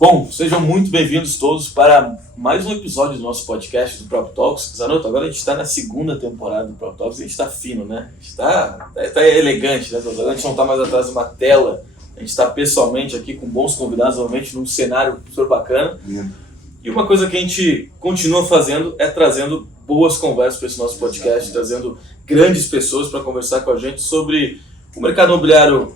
Bom, sejam muito bem-vindos todos para mais um episódio do nosso podcast do Prop Talks. Zanotto, agora a gente está na segunda temporada do Prop Talks e a gente está fino, né? A gente está elegante, né? Agora a gente não está mais atrás de uma tela, a gente está pessoalmente aqui com bons convidados, obviamente num cenário super bacana. E uma coisa que a gente continua fazendo é trazendo boas conversas para esse nosso podcast, trazendo grandes pessoas para conversar com a gente sobre o mercado imobiliário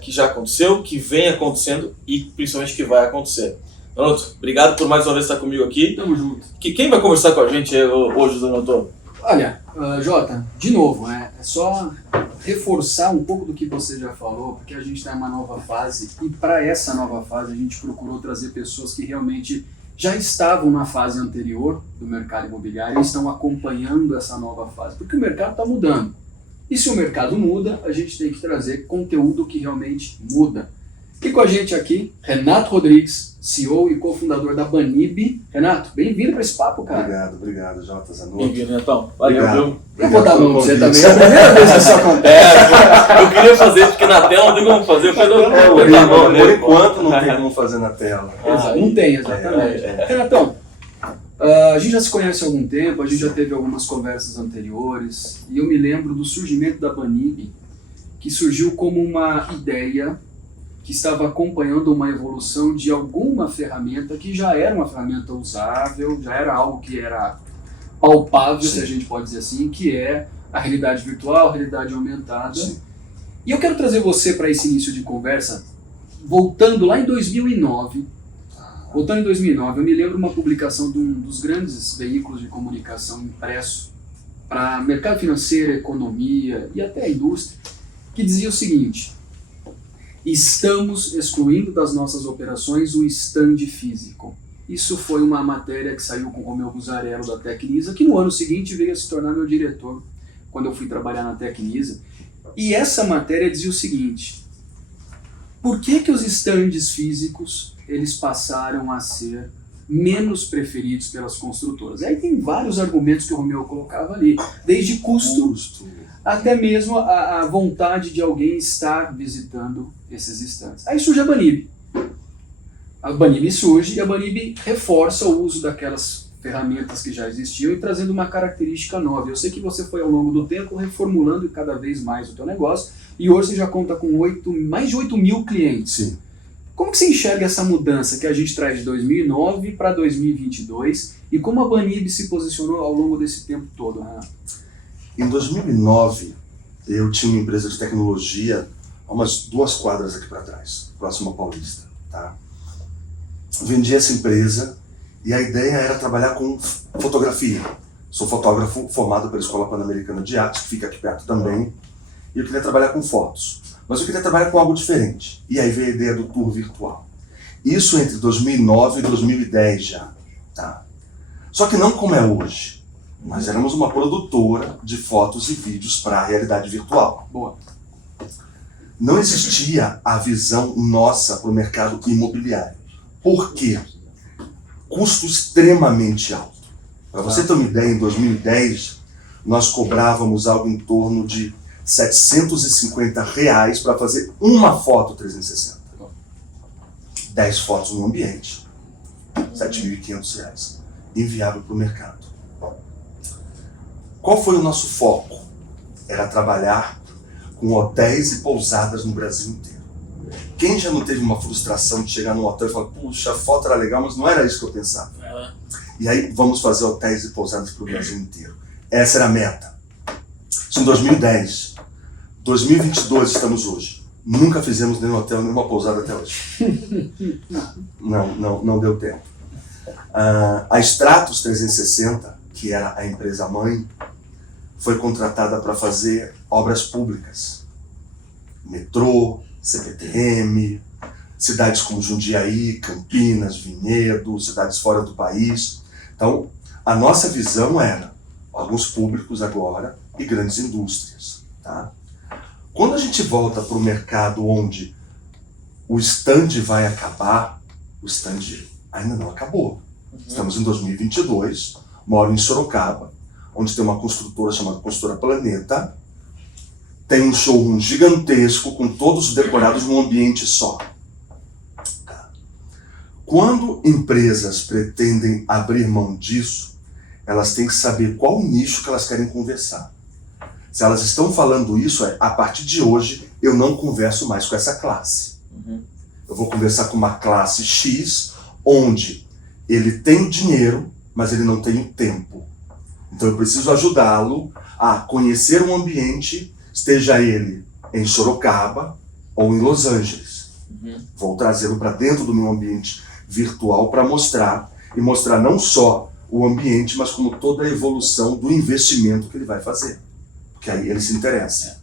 que já aconteceu, que vem acontecendo e principalmente que vai acontecer. Zanotto, obrigado por mais uma vez estar comigo aqui. Tamo junto. Quem vai conversar com a gente hoje, Zanotto? Olha, Jota, de novo, é só reforçar um pouco do que você já falou, porque a gente está em uma nova fase e para essa nova fase a gente procurou trazer pessoas que realmente já estavam na fase anterior do mercado imobiliário e estão acompanhando essa nova fase, porque o mercado está mudando. E se o mercado muda, a gente tem que trazer conteúdo que realmente muda. E com a gente aqui, Renato Rodrigues, CEO e cofundador da Banib. Renato, bem-vindo para esse papo, cara. Obrigado, Jota, Zanotto. Bem-vindo, Renatão. Valeu, viu? Eu vou dar a mão pra você também. É a primeira vez que isso acontece. Eu queria fazer, porque na tela não tem como fazer. Eu falei, Por enquanto não tem como fazer na tela. Não tem, exatamente. Renatão, a gente já se conhece há algum tempo, a gente já teve algumas conversas anteriores, e eu me lembro do surgimento da Banib, que surgiu como uma ideia que estava acompanhando uma evolução de alguma ferramenta que já era uma ferramenta usável, já era algo que era palpável, se a gente pode dizer assim, que é a realidade virtual, a realidade aumentada. Sim. E eu quero trazer você para esse início de conversa, voltando lá em 2009. Voltando em 2009, eu me lembro uma publicação de um dos grandes veículos de comunicação impresso para mercado financeiro, economia e até a indústria, que dizia o seguinte: estamos excluindo das nossas operações o stand físico. Isso foi uma matéria que saiu com o Romeu Buzarello da Tecnisa, que no ano seguinte veio a se tornar meu diretor quando eu fui trabalhar na Tecnisa. E essa matéria dizia o seguinte: por que os stands físicos eles passaram a ser menos preferidos pelas construtoras? Aí tem vários argumentos que o Romeu colocava ali, desde custo até mesmo a vontade de alguém estar visitando esses stands. Aí surge a Banib. A Banib surge e a Banib reforça o uso daquelas ferramentas que já existiam e trazendo uma característica nova. Eu sei que você foi ao longo do tempo reformulando cada vez mais o teu negócio e hoje você já conta com mais de 8 mil clientes. Sim. Como que você enxerga essa mudança que a gente traz de 2009 para 2022 e como a Banib se posicionou ao longo desse tempo todo, Renato? Em 2009, eu tinha uma empresa de tecnologia a umas 2 quadras aqui para trás, próximo a Paulista. Tá? Vendi essa empresa e a ideia era trabalhar com fotografia. Sou fotógrafo formado pela Escola Pan-Americana de Arte, que fica aqui perto também, e eu queria trabalhar com fotos. Mas eu queria trabalhar com algo diferente. E aí veio a ideia do tour virtual. Isso entre 2009 e 2010 já. Tá? Só que não como é hoje. Nós éramos uma produtora de fotos e vídeos para a realidade virtual. Boa. Não existia a visão nossa para o mercado imobiliário. Por quê? Custo extremamente alto. Para você ter uma ideia, em 2010, nós cobrávamos algo em torno de R$750 para fazer uma foto 360. 10 fotos no ambiente. R$7.500. Inviável para o mercado. Qual foi o nosso foco? Era trabalhar com hotéis e pousadas no Brasil inteiro. Quem já não teve uma frustração de chegar num hotel e falar, puxa, a foto era legal, mas não era isso que eu pensava. E aí, vamos fazer hotéis e pousadas para o Brasil inteiro. Essa era a meta. Isso em 2010. 2022 estamos hoje. Nunca fizemos nenhum hotel, nenhuma pousada até hoje. Não deu tempo. A Stratos 360, que era a empresa mãe, foi contratada para fazer obras públicas. Metrô, CPTM, cidades como Jundiaí, Campinas, Vinhedo, cidades fora do país. Então, a nossa visão era alguns públicos agora e grandes indústrias. Tá? Quando a gente volta para o mercado onde o stand vai acabar, o stand ainda não acabou. Estamos em 2022, moro em Sorocaba, onde tem uma construtora chamada Construtora Planeta, tem um showroom gigantesco com todos decorados num ambiente só. Quando empresas pretendem abrir mão disso, elas têm que saber qual o nicho que elas querem conversar. Se elas estão falando isso, a partir de hoje, eu não converso mais com essa classe. Eu vou conversar com uma classe X, onde ele tem o dinheiro, mas ele não tem o tempo. Então eu preciso ajudá-lo a conhecer um ambiente, esteja ele em Sorocaba ou em Los Angeles. Vou trazê-lo para dentro do meu ambiente virtual para mostrar, e mostrar não só o ambiente, mas como toda a evolução do investimento que ele vai fazer. Porque aí ele se interessa.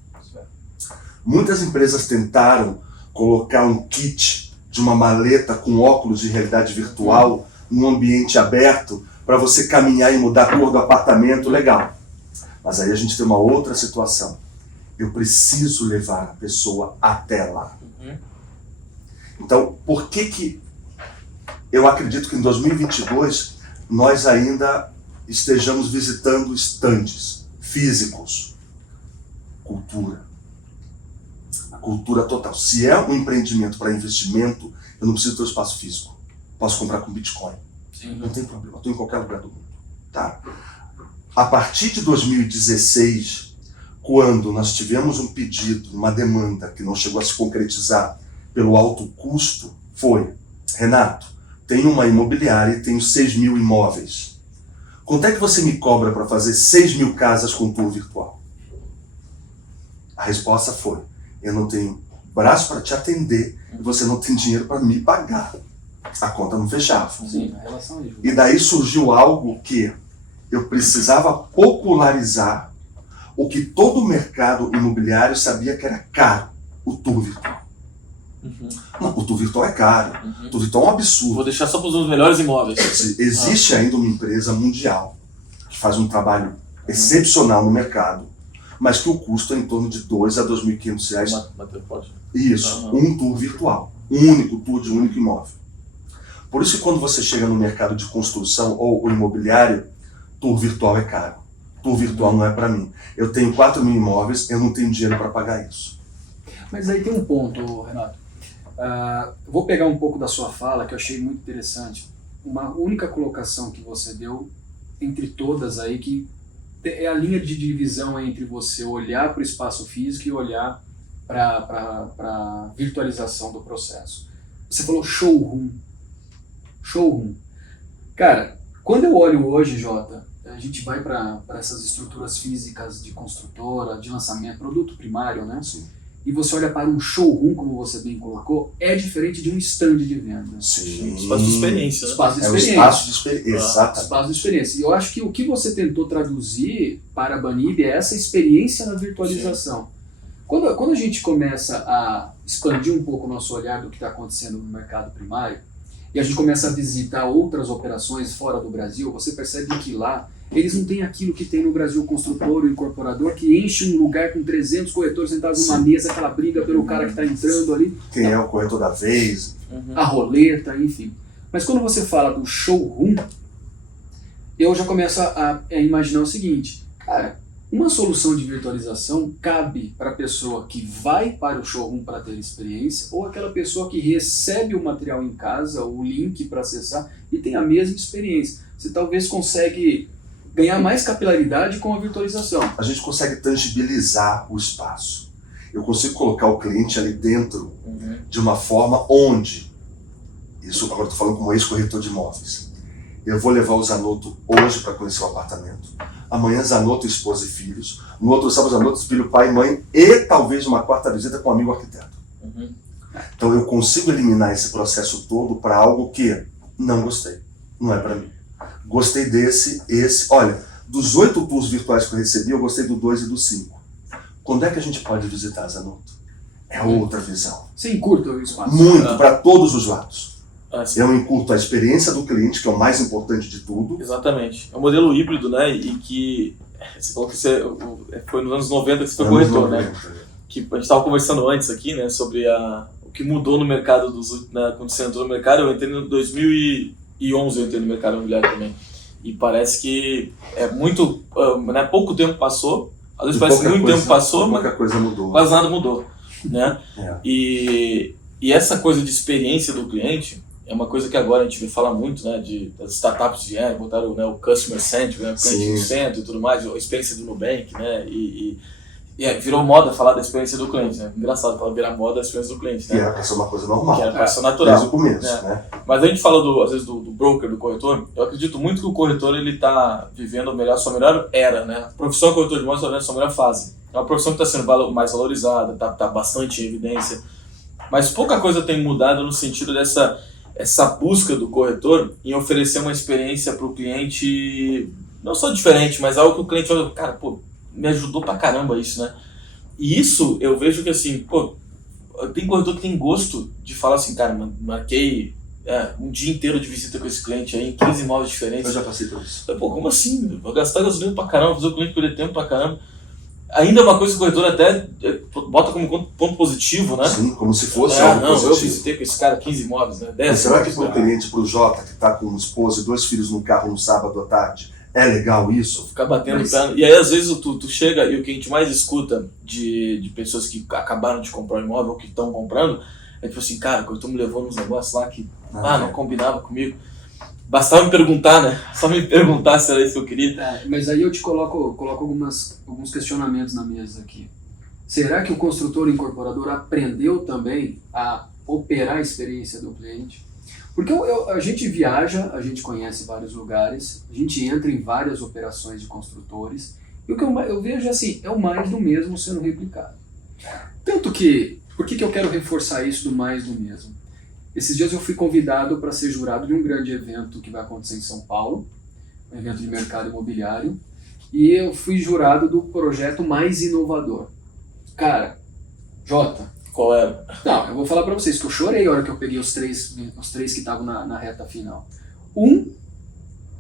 Muitas empresas tentaram colocar um kit de uma maleta com óculos de realidade virtual num ambiente aberto para você caminhar e mudar a cor do apartamento, legal. Mas aí a gente tem uma outra situação. Eu preciso levar a pessoa até lá. Então, por que eu acredito que em 2022 nós ainda estejamos visitando estandes físicos? Cultura. A cultura total. Se é um empreendimento para investimento, eu não preciso ter um espaço físico. Posso comprar com Bitcoin. Não tem problema, estou em qualquer lugar do mundo. Tá? A partir de 2016, quando nós tivemos um pedido, uma demanda que não chegou a se concretizar pelo alto custo, foi: Renato, tenho uma imobiliária e tenho 6 mil imóveis. Quanto é que você me cobra para fazer 6 mil casas com tour virtual? A resposta foi: eu não tenho braço para te atender e você não tem dinheiro para me pagar. A conta não fechava. Sim, a relação é E daí surgiu algo que eu precisava popularizar, o que todo o mercado imobiliário sabia que era caro: o tour virtual. Não, o tour virtual é caro. O tour virtual é um absurdo. Vou deixar só para os melhores imóveis. Existe ainda uma empresa mundial que faz um trabalho excepcional no mercado, mas que o custo é em torno de R$2.000 a R$2.500. Isso, um tour virtual. Um único tour de um único imóvel. Por isso que quando você chega no mercado de construção ou o imobiliário, tour virtual é caro. Tour virtual não é para mim. Eu tenho 4 mil imóveis, eu não tenho dinheiro para pagar isso. Mas aí tem um ponto, Renato. Vou pegar um pouco da sua fala, que eu achei muito interessante. Uma única colocação que você deu entre todas aí, que é a linha de divisão entre você olhar para o espaço físico e olhar para a virtualização do processo. Você falou showroom. Showroom. Cara, quando eu olho hoje, Jota, a gente vai para essas estruturas físicas de construtora, de lançamento, produto primário, né? Sim. E você olha para um showroom, como você bem colocou, é diferente de um stand de venda. Sim. Espaço de experiência. Né? Espaço de É o experiência. espaço de experiência. Exatamente. Espaço de experiência. E eu acho que o que você tentou traduzir para a Banib é essa experiência na virtualização. Quando a gente começa a expandir um pouco o nosso olhar do que está acontecendo no mercado primário, e a gente começa a visitar outras operações fora do Brasil, você percebe que lá eles não têm aquilo que tem no Brasil, o construtor, o incorporador, que enche um lugar com 300 corretores sentados numa mesa, aquela briga pelo cara que está entrando ali. Quem é o corretor da vez? A roleta, enfim. Mas quando você fala do showroom, eu já começo a imaginar o seguinte: cara, uma solução de virtualização cabe para a pessoa que vai para o showroom para ter experiência, ou aquela pessoa que recebe o material em casa, o link para acessar, e tem a mesma experiência. Você talvez consegue ganhar mais capilaridade com a virtualização. A gente consegue tangibilizar o espaço. Eu consigo colocar o cliente ali dentro de uma forma onde, isso agora estou falando como ex-corretor de imóveis, eu vou levar o Zanotto hoje para conhecer o apartamento, amanhã Zanotto, esposa e filhos, no outro sábado Zanotto, filho, pai e mãe, e talvez uma quarta visita com um amigo arquiteto. Então eu consigo eliminar esse processo todo para algo que não gostei, não é para mim. Gostei desse, esse. Olha, dos 8 tours virtuais que eu recebi, eu gostei do 2 e do 5. Quando é que a gente pode visitar, Zanotto? É outra visão. Você encurta o espaço. Muito, para todos os lados. Sim. Eu encurto a experiência do cliente, que é o mais importante de tudo. Exatamente. É um modelo híbrido, né? E que você falou que foi nos anos 90 que você foi Anos corretor, 90. né? Que a gente estava conversando antes aqui, né? Sobre o que mudou no mercado, quando você entrou no mercado. Eu entrei em 2011, eu entrei no mercado imobiliário também. E parece que é muito, né? Pouco tempo passou. Às vezes parece que muito tempo passou, mas pouca coisa mudou. quase nada mudou, né? É. E essa coisa de experiência do cliente, é uma coisa que agora a gente fala muito, né, das startups vieram, botaram, né, o customer centric, né, o cliente no centro e tudo mais, a experiência do Nubank, né, virou moda falar da experiência do cliente, né? Engraçado falar virar moda da experiência do cliente, né? Que era para ser uma coisa normal. Que era para ser natural. Desde o começo, né? Mas a gente fala, às vezes, do broker, do corretor. Eu acredito muito que o corretor ele está vivendo sua melhor era, né? A profissão corretor de imóveis está vivendo a sua melhor fase. É uma profissão que está sendo mais valorizada, está bastante em evidência. Mas pouca coisa tem mudado no sentido essa busca do corretor em oferecer uma experiência para o cliente, não só diferente, mas algo que o cliente olha, cara, pô, me ajudou pra caramba isso, né? E isso eu vejo que assim, pô, tem corretor que tem gosto de falar assim, cara, marquei um dia inteiro de visita com esse cliente aí, em 15 imóveis diferentes. Eu já passei por isso. Pô, como assim? Vou gastar gasolina pra caramba, fazer o cliente perder tempo pra caramba. Ainda é uma coisa que o corretor até bota como ponto positivo, né? Sim, como se fosse algo positivo. Eu visitei com esse cara 15 imóveis, né? 10 Mas será que imóveis, pro cliente, pro Jota, que tá com esposa e 2 filhos no carro no sábado à tarde, é legal isso? Ficar batendo o pé. E aí, às vezes, tu chega e o que a gente mais escuta de pessoas que acabaram de comprar um imóvel ou que estão comprando é tipo assim, cara, quando tu me levou nos negócios lá que não combinava comigo. Bastava me perguntar, né? Só me perguntar se era isso que eu queria. Mas aí eu te coloco alguns questionamentos na mesa aqui. Será que o construtor incorporador aprendeu também a operar a experiência do cliente? Porque a gente viaja, a gente conhece vários lugares, a gente entra em várias operações de construtores, e o que eu vejo assim, é o mais do mesmo sendo replicado. Tanto que, por que eu quero reforçar isso do mais do mesmo? Esses dias eu fui convidado para ser jurado de um grande evento que vai acontecer em São Paulo, um evento de mercado imobiliário, e eu fui jurado do projeto mais inovador. Cara, Jota, qual era? Não, eu vou falar pra vocês que eu chorei a hora que eu peguei os três que estavam na reta final.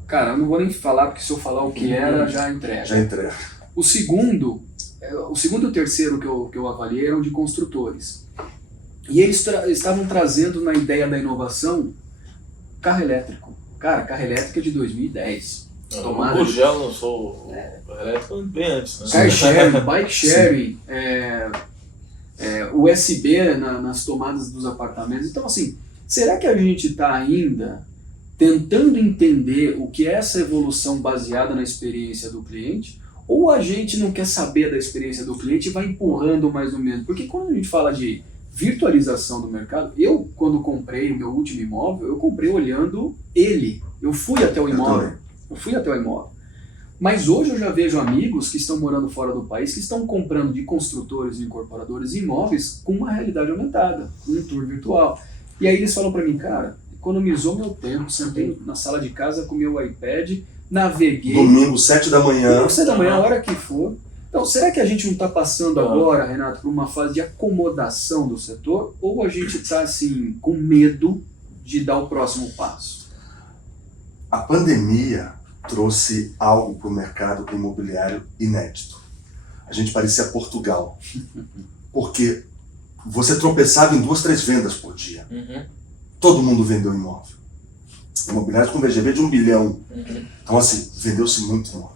Cara, eu não vou nem falar, porque se eu falar o que era, já entrega. Já entrega. O segundo e o terceiro que eu avaliei eram de construtores. E eles estavam trazendo na ideia da inovação carro elétrico. Cara, carro elétrico é de 2010. O Gurgel lançou elétrico bem antes, né? Car sharing, bike sharing, USB nas tomadas dos apartamentos. Então, assim, será que a gente está ainda tentando entender o que é essa evolução baseada na experiência do cliente? Ou a gente não quer saber da experiência do cliente e vai empurrando mais do mesmo? Porque quando a gente fala de virtualização do mercado, eu, quando comprei o meu último imóvel, eu comprei olhando ele. Eu fui até o imóvel. Mas hoje eu já vejo amigos que estão morando fora do país que estão comprando de construtores e incorporadores imóveis com uma realidade aumentada, um tour virtual. E aí eles falam para mim, cara, economizou meu tempo, sentei na sala de casa com meu iPad, naveguei. Domingo, 7 da manhã. 7 da manhã, a hora que for. Então, será que a gente não está passando agora, Renato, por uma fase de acomodação do setor? Ou a gente está, assim, com medo de dar o próximo passo? A pandemia trouxe algo para o mercado imobiliário inédito. A gente parecia Portugal. Porque você tropeçava em 2, 3 vendas por dia. Todo mundo vendeu imóvel. Imobiliários com VGV de 1 bilhão. Então, assim, vendeu-se muito imóvel.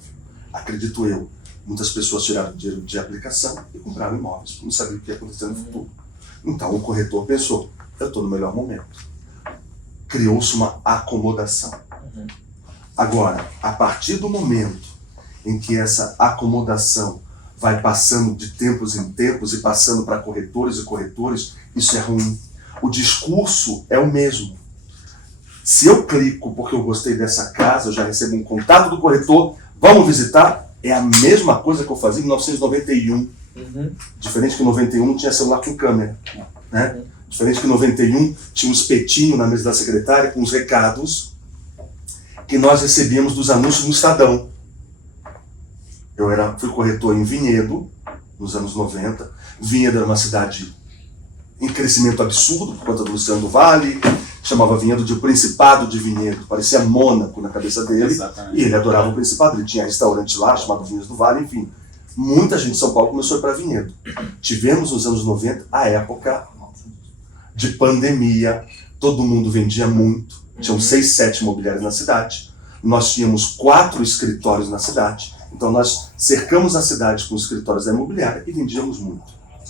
Acredito eu. Muitas pessoas tiraram dinheiro de aplicação e compraram imóveis. Não sabiam o que ia acontecer no futuro. Então, o corretor pensou, eu estou no melhor momento. Criou-se uma acomodação. Agora, a partir do momento em que essa acomodação vai passando de tempos em tempos e passando para corretores e corretores, isso é ruim. O discurso é o mesmo. Se eu clico porque eu gostei dessa casa, eu já recebo um contato do corretor, vamos visitar, é a mesma coisa que eu fazia em 1991. Diferente que em 91 não tinha celular com câmera. Né? Diferente que em 91 tinha um espetinho na mesa da secretária com os recados que nós recebíamos dos anúncios no Estadão. Fui corretor em Vinhedo, nos anos 90. Vinhedo era uma cidade em crescimento absurdo, por conta do Luciano do Vale, chamava Vinhedo de Principado de Vinhedo, parecia Mônaco na cabeça dele. Exatamente. E ele adorava o Principado, ele tinha restaurante lá, chamado Vinhedo do Vale, enfim. Muita gente de São Paulo começou a ir para Vinhedo. Tivemos nos anos 90 a época de pandemia, todo mundo vendia muito, tinham 6, 7 imobiliários na cidade, nós tínhamos 4 escritórios na cidade, então nós cercamos a cidade com os escritórios da imobiliária e vendíamos muito.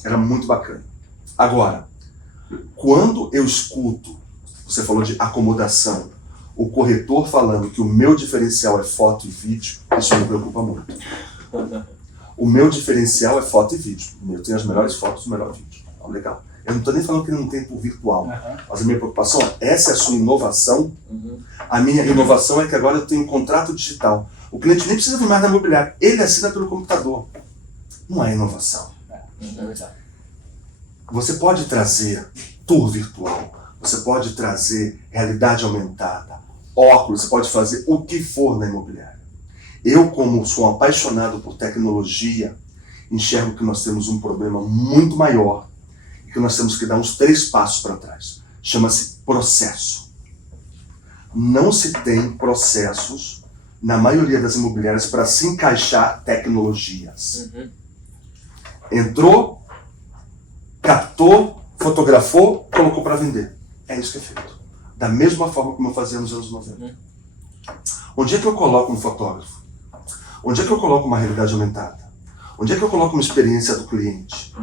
Era muito bacana. Agora, quando eu escuto Você falou de acomodação. O corretor falando que o meu diferencial é foto e vídeo, isso me preocupa muito. O meu diferencial é foto e vídeo. Eu tenho as melhores fotos e o melhor vídeo. Legal. Eu não estou nem falando que ele não tem por virtual. Mas a minha preocupação é, essa é a sua inovação? A minha inovação é que agora eu tenho um contrato digital. O cliente nem precisa vir mais na imobiliária. Ele assina pelo computador. Não é inovação. Você pode trazer tour virtual. Você pode trazer realidade aumentada. Óculos. Você pode fazer o que for na imobiliária. Eu, como sou apaixonado por tecnologia, enxergo que nós temos um problema muito maior e que nós temos que dar uns 3 passos para trás. Chama-se processo. Não se tem processos, na maioria das imobiliárias, para se encaixar tecnologias. Entrou, captou, fotografou, colocou para vender. É isso que é feito. Da mesma forma como eu fazia nos anos 90. Onde é que eu coloco um fotógrafo? Onde é que eu coloco uma realidade aumentada? Onde é que eu coloco uma experiência do cliente?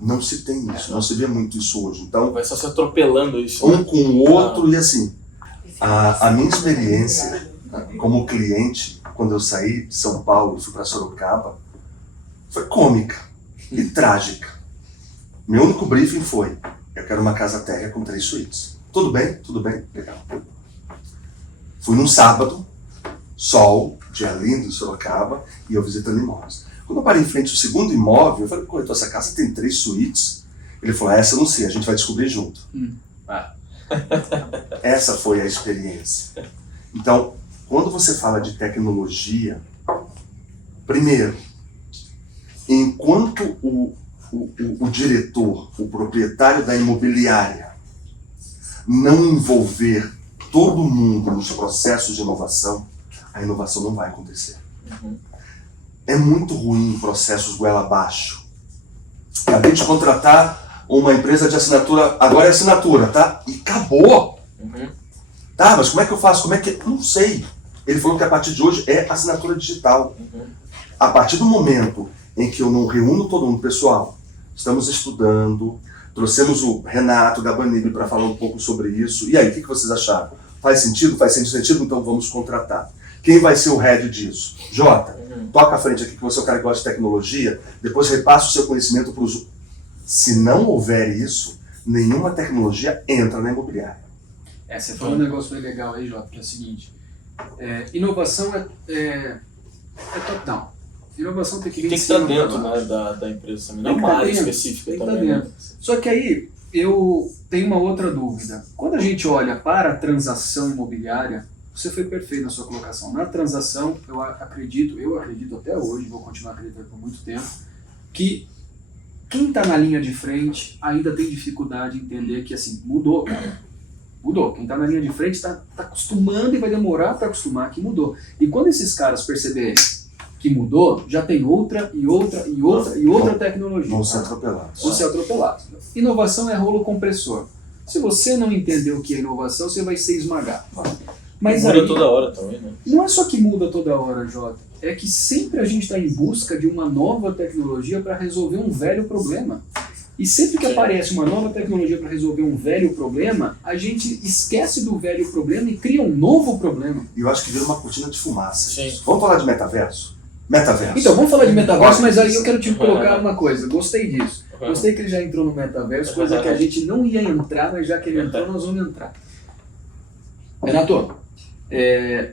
Não se tem isso, não se vê muito isso hoje. Então, vai só se atropelando isso. Um com o outro e assim. A minha experiência como cliente, quando eu saí de São Paulo e fui para Sorocaba, foi cômica e trágica. Meu único briefing foi: eu quero uma casa térrea com 3 suítes. Tudo bem, legal. Fui num sábado, sol, dia lindo em Sorocaba, e eu visitando imóveis. Quando eu parei em frente ao segundo imóvel, eu falei: corretor, essa casa tem 3 suítes? Ele falou: essa eu não sei, a gente vai descobrir junto. Essa foi a experiência. Então, quando você fala de tecnologia, primeiro, enquanto o diretor, o proprietário da imobiliária, não envolver todo mundo nos processos de inovação, a inovação não vai acontecer. É muito ruim processos goela abaixo. Acabei de contratar uma empresa de assinatura, agora é assinatura, tá? E acabou. Tá, mas como é que eu faço? Como é que... Não sei. Ele falou que a partir de hoje é assinatura digital. A partir do momento em que eu não reúno todo mundo, pessoal, estamos estudando, trouxemos o Renato da Banib para falar um pouco sobre isso. E aí, o que vocês acharam? Faz sentido? Faz sentido? Então vamos contratar. Quem vai ser o head disso? Jota, toca à frente aqui, que você é o cara que gosta de tecnologia, depois repassa o seu conhecimento para os... Se não houver isso, nenhuma tecnologia entra na imobiliária. Você falou um negócio bem legal aí, Jota, que é o seguinte: inovação é top-down. Inovação tem que vir tem que estar dentro, né, da empresa também, não uma área específica também. Né? Só que aí eu tenho uma outra dúvida. Quando a gente olha para a transação imobiliária, você foi perfeito na sua colocação. Na transação, eu acredito até hoje, vou continuar acreditando por muito tempo, que quem está na linha de frente ainda tem dificuldade em entender que assim, mudou, cara. Mudou. Quem está na linha de frente está acostumando e vai demorar para acostumar que mudou. E quando esses caras perceberem que mudou, já tem outra tecnologia. Vão ser atropelados. Vão ser atropelados. Inovação é rolo compressor. Se você não entender o que é inovação, você vai ser esmagado. Mas muda toda hora também, né? Não é só que muda toda hora, Jota. É que sempre a gente está em busca de uma nova tecnologia para resolver um velho problema. E sempre que aparece uma nova tecnologia para resolver um velho problema, a gente esquece do velho problema e cria um novo problema. E eu acho que vira uma cortina de fumaça. Vamos falar de metaverso? Metaverso. Então, vamos falar de metaverso, mas aí eu quero te colocar uma coisa. Gostei disso. Gostei que ele já entrou no metaverso, coisa que a gente não ia entrar, mas já que ele entrou, nós vamos entrar. Renato,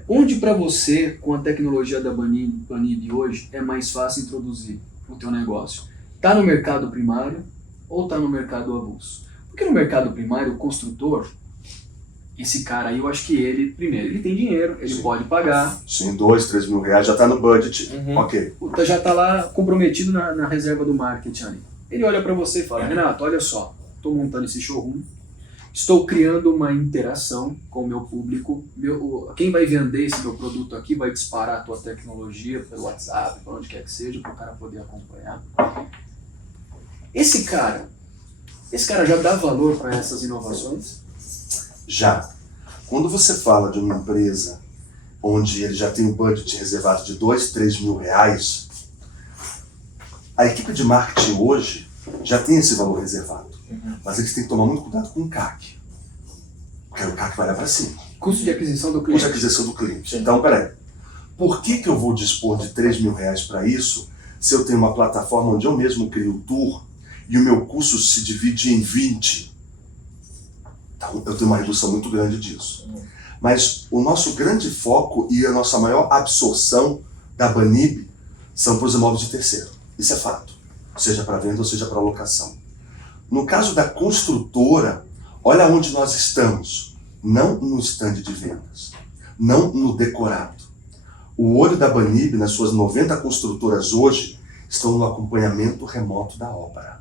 onde para você, com a tecnologia da Banib hoje, é mais fácil introduzir o teu negócio? Está no mercado primário ou está no mercado avulso? Porque no mercado primário, o construtor, esse cara aí, eu acho que ele, primeiro, ele tem dinheiro, ele pode pagar. Sim, 2, 3 mil reais, já está no budget, ok. Já está lá comprometido na reserva do marketing ali. Ele olha para você e fala: Renato, olha só, estou montando esse showroom, estou criando uma interação com o meu público, quem vai vender esse meu produto aqui vai disparar a tua tecnologia pelo WhatsApp, por onde quer que seja, para o cara poder acompanhar. Esse cara já dá valor para essas inovações? Já. Quando você fala de uma empresa onde ele já tem um budget reservado de 2, 3 mil reais, a equipe de marketing hoje já tem esse valor reservado. Mas eles têm que tomar muito cuidado com o CAC. Porque é o cara que vai lá para cima. Custo de aquisição do Custo cliente. de aquisição do cliente. Sim. Então, peraí. Por que eu vou dispor de R$3.000 para isso se eu tenho uma plataforma onde eu mesmo crio o tour e o meu custo se divide em 20? Então, eu tenho uma redução muito grande disso. Mas o nosso grande foco e a nossa maior absorção da Banib são para os imóveis de terceiro. Isso é fato. Seja para venda ou seja para locação. No caso da construtora, olha onde nós estamos. Não no stand de vendas. Não no decorado. O olho da Banib, nas suas 90 construtoras hoje, estão no acompanhamento remoto da obra.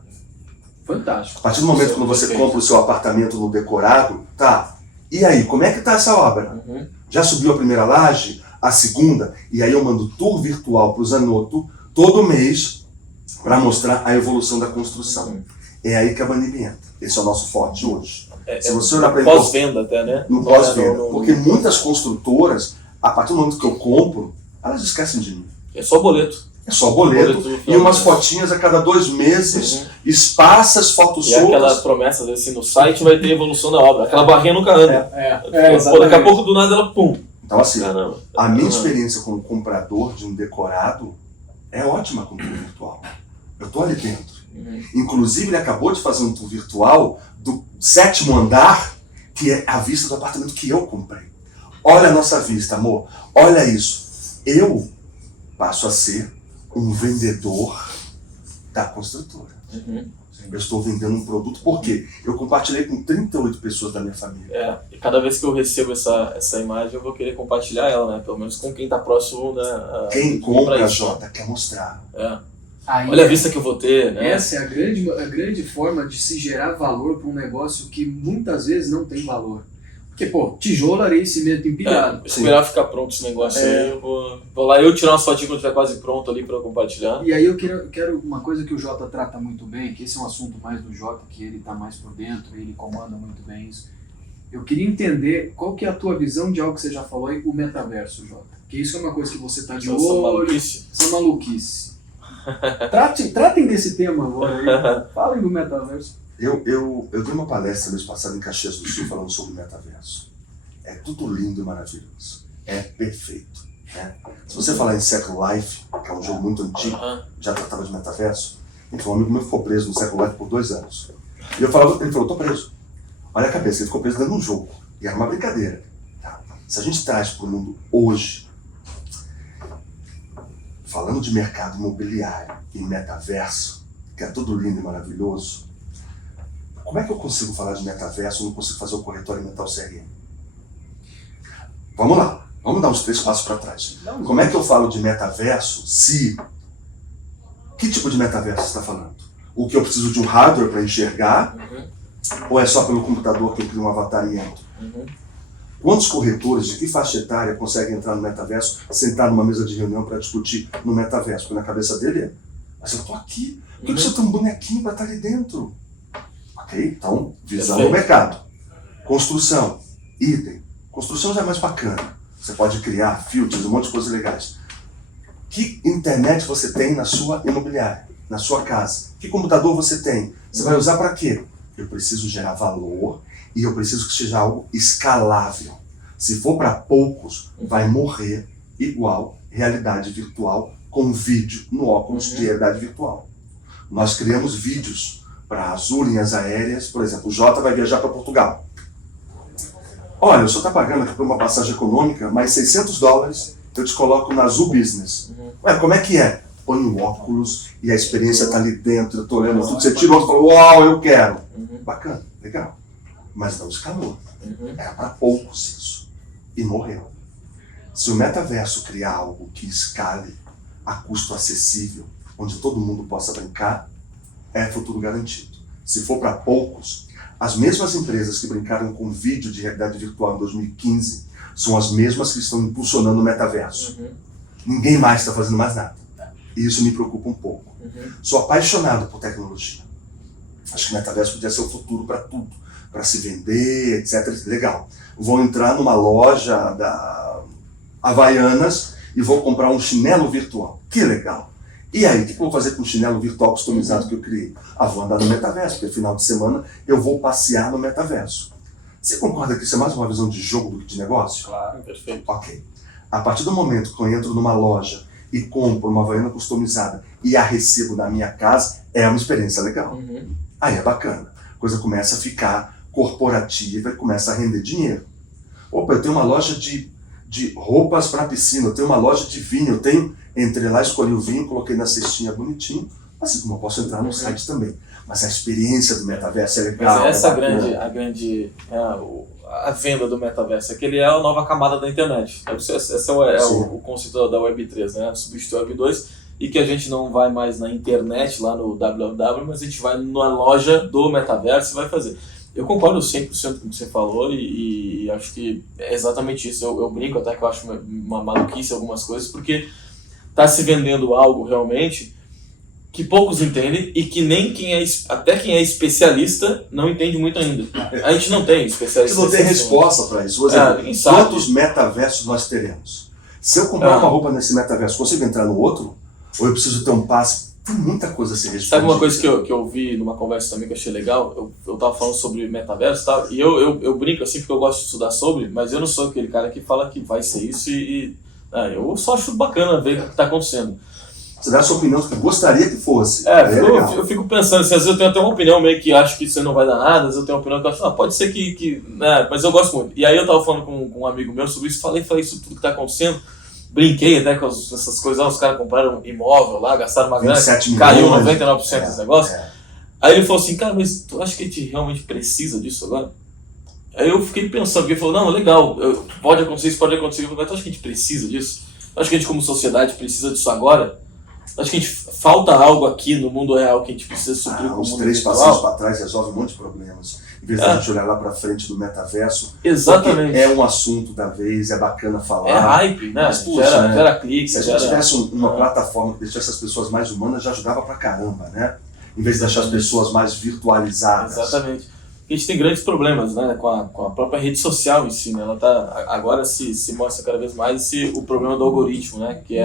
Fantástico. A partir do momento que você compra o seu apartamento no decorado, tá. E aí, como é que tá essa obra? Já subiu a primeira laje? A segunda? E aí eu mando tour virtual para o Zanotto todo mês para mostrar a evolução da construção. É aí que a Banib entra. Esse é o nosso forte hoje. Se você olhar para ele, pós-venda até, né? no pós-venda. Porque muitas construtoras, a partir do momento que eu compro, elas esquecem de mim. É só boleto. É só boleto e umas fotinhas a cada 2 meses, espaças, fotos E aquelas soltas. promessas assim no site vai ter evolução da obra. Aquela barrinha nunca anda. Pô, daqui a pouco do nada ela pum. Então assim, Caramba. a minha experiência como comprador de um decorado é ótima com o tour virtual. Eu tô ali dentro. Inclusive ele acabou de fazer um tour virtual do 7º andar, que é a vista do apartamento que eu comprei. Olha a nossa vista, amor. Olha isso. Eu passo a ser um vendedor da construtora. Eu estou vendendo um produto porque eu compartilhei com 38 pessoas da minha família. E cada vez que eu recebo essa imagem, eu vou querer compartilhar ela, né? Pelo menos com quem tá próximo, né? Quem compra, Jota, quer mostrar. Aí, olha a vista que eu vou ter, né? Essa é a grande forma de se gerar valor para um negócio que muitas vezes não tem valor. Porque, pô, tijolo, areia e cimento empilhado. Esperar ficar pronto esse negócio aí, eu vou lá eu tirar umas fotinhas quando estiver quase pronto ali para compartilhar. E aí eu quero uma coisa que o Jota trata muito bem, que esse é um assunto mais do Jota, que ele está mais por dentro, ele comanda muito bem isso. Eu queria entender qual que é a tua visão de algo que você já falou aí, o metaverso, Jota. Porque isso é uma coisa que você está de olho, essa maluquice. Tratem desse tema agora aí. Falem do metaverso. Eu dei uma palestra mês passado em Caxias do Sul falando sobre o metaverso. É tudo lindo e maravilhoso. É perfeito. Né? Se você falar em Second Life, que é um jogo muito antigo, já tratava de metaverso, então um amigo meu ficou preso no Second Life por 2 anos. E ele falou, tô preso. Olha a cabeça, ele ficou preso dentro de um jogo. E era uma brincadeira. Tá? Se a gente traz para o mundo hoje, falando de mercado imobiliário e metaverso, que é tudo lindo e maravilhoso, como é que eu consigo falar de metaverso e não consigo fazer o corretor alimentar o CRM? Vamos lá, vamos dar uns 3 passos para trás. Como é que eu falo de metaverso se... Que tipo de metaverso você está falando? O que eu preciso de um hardware para enxergar? Ou é só pelo computador que eu crio um avatar e entro? Quantos corretores de que faixa etária conseguem entrar no metaverso, sentar numa mesa de reunião para discutir no metaverso? Porque na cabeça dele é, mas eu tô aqui, por que você tem um bonequinho para estar ali dentro? Ok? Então, visão do mercado. Construção, item. Construção já é mais bacana. Você pode criar filtros, um monte de coisas legais. Que internet você tem na sua imobiliária, na sua casa? Que computador você tem? Você vai usar para quê? Eu preciso gerar valor e eu preciso que seja algo escalável. Se for para poucos, vai morrer igual realidade virtual com vídeo no óculos de realidade virtual. Nós criamos vídeos para Azul, linhas aéreas, por exemplo, o Jota vai viajar para Portugal. Olha, o senhor está pagando aqui por uma passagem econômica, mais $600 eu te coloco na Azul Business. Ué, como é que é? Põe o óculos e a experiência está ali dentro, eu estou olhando tudo, você tira o óculos e fala, uau, eu quero. Bacana, legal. Mas não escalou. Era para poucos isso. E morreu. Se o metaverso criar algo que escale a custo acessível, onde todo mundo possa brincar, é futuro garantido. Se for para poucos, as mesmas empresas que brincaram com vídeo de realidade virtual em 2015 são as mesmas que estão impulsionando o metaverso. Ninguém mais está fazendo mais nada. E isso me preocupa um pouco. Sou apaixonado por tecnologia. Acho que o metaverso podia ser o futuro para tudo. Para se vender, etc. Legal. Vou entrar numa loja da Havaianas e vou comprar um chinelo virtual. Que legal. E aí, o que eu vou fazer com o chinelo virtual customizado que eu criei? Vou andar no metaverso, porque final de semana eu vou passear no metaverso. Você concorda que isso é mais uma visão de jogo do que de negócio? Claro. Perfeito. Ok. A partir do momento que eu entro numa loja e compro uma Havaiana customizada e a recebo na minha casa, é uma experiência legal. Aí é bacana. A coisa começa a ficar corporativa e começa a render dinheiro. Opa, eu tenho uma loja de roupas para piscina, eu tenho uma loja de vinho, entrei lá, escolhi o vinho, coloquei na cestinha bonitinho, assim como eu posso entrar no site também. Mas a experiência do metaverso é legal. Mas essa a venda do metaverso, é que ele é a nova camada da internet. Esse é o conceito da Web3, né? Substitui a Web 2 e que a gente não vai mais na internet, lá no www, mas a gente vai na loja do metaverso e vai fazer. Eu concordo 100% com o que você falou e acho que é exatamente isso. Eu brinco até que eu acho uma maluquice algumas coisas, porque está se vendendo algo realmente que poucos entendem e que nem até quem é especialista não entende muito ainda. A gente não tem A especialista. gente não tem resposta para isso. Por exemplo, ninguém sabe. quantos metaversos nós teremos? Se eu comprar uma roupa nesse metaverso, consigo entrar no outro? Ou eu preciso ter um passe? Tem muita coisa a ser respondida. Sabe uma coisa que eu vi numa conversa também que eu achei legal? Eu tava falando sobre metaverso e tal, e eu brinco assim porque eu gosto de estudar sobre, mas eu não sou aquele cara que fala que vai ser isso eu só acho bacana ver o que está acontecendo. Você dá a sua opinião do que gostaria que fosse. Eu fico pensando assim, às vezes eu tenho até uma opinião meio que acho que isso não vai dar nada, às vezes eu tenho uma opinião que eu acho, pode ser né, mas eu gosto muito. E aí eu tava falando com um amigo meu sobre isso, falei isso tudo que está acontecendo, brinquei até com essas coisas, os caras compraram imóvel lá, gastaram uma grana, caiu 99% dos negócios. Aí ele falou assim, cara, mas tu acha que a gente realmente precisa disso agora? Aí eu fiquei pensando, porque ele falou, não, legal, pode acontecer isso, pode acontecer isso, mas tu acha que a gente precisa disso? Tu acha que a gente como sociedade precisa disso agora? Acho que falta algo aqui no mundo real que a gente precisa suprir com o mundo virtual. Uns 3 passinhos para trás resolve um monte de problemas. Em vez de a gente olhar lá para frente do metaverso. Exatamente. É um assunto da vez, é bacana falar. É hype, né? Mas, puxa, gera cliques. Se a gente tivesse uma plataforma que deixasse as pessoas mais humanas, já ajudava pra caramba, né? Em vez de deixar as pessoas mais virtualizadas. Exatamente. A gente tem grandes problemas, né, com a própria rede social em si, né? Ela agora se mostra cada vez mais o problema do algoritmo, né? Que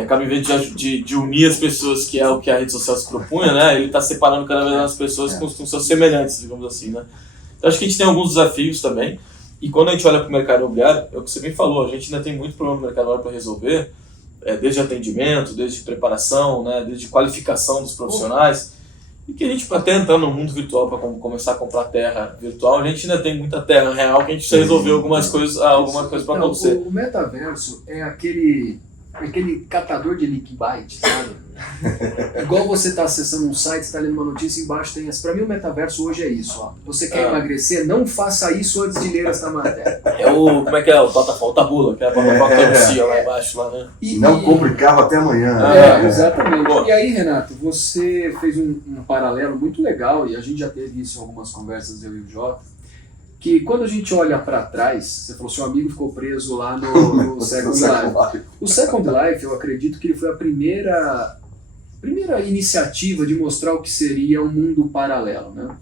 acaba, em vez de unir as pessoas, que é o que a rede social se propunha, né? Ele está separando cada vez mais as pessoas com seus semelhantes, digamos assim, né? Então acho que a gente tem alguns desafios também. E quando a gente olha para o mercado imobiliário, é o que você bem falou, a gente ainda tem muito problema no mercado imobiliário para resolver, desde atendimento, desde preparação, né? Desde qualificação dos profissionais. E que a gente, até entrar no mundo virtual, para começar a comprar terra virtual, a gente ainda tem muita terra real que a gente precisa resolver alguma coisa para acontecer. O metaverso é aquele catador de link byte, sabe? Igual você está acessando um site, está lendo uma notícia, embaixo tem essa. Para mim o metaverso hoje é isso, ó. Você quer emagrecer? Não faça isso antes de ler esta matéria. Como é que é? O Tabula, que é a plataforma que anuncia lá embaixo, lá, né? Não compre carro até amanhã. Exatamente. E aí, Renato, você fez um paralelo muito legal, e a gente já teve isso em algumas conversas, eu e o Jota, que quando a gente olha para trás, você falou, seu amigo ficou preso lá no Second Life. O Second Life, eu acredito que ele foi a primeira iniciativa de mostrar o que seria um mundo paralelo, né?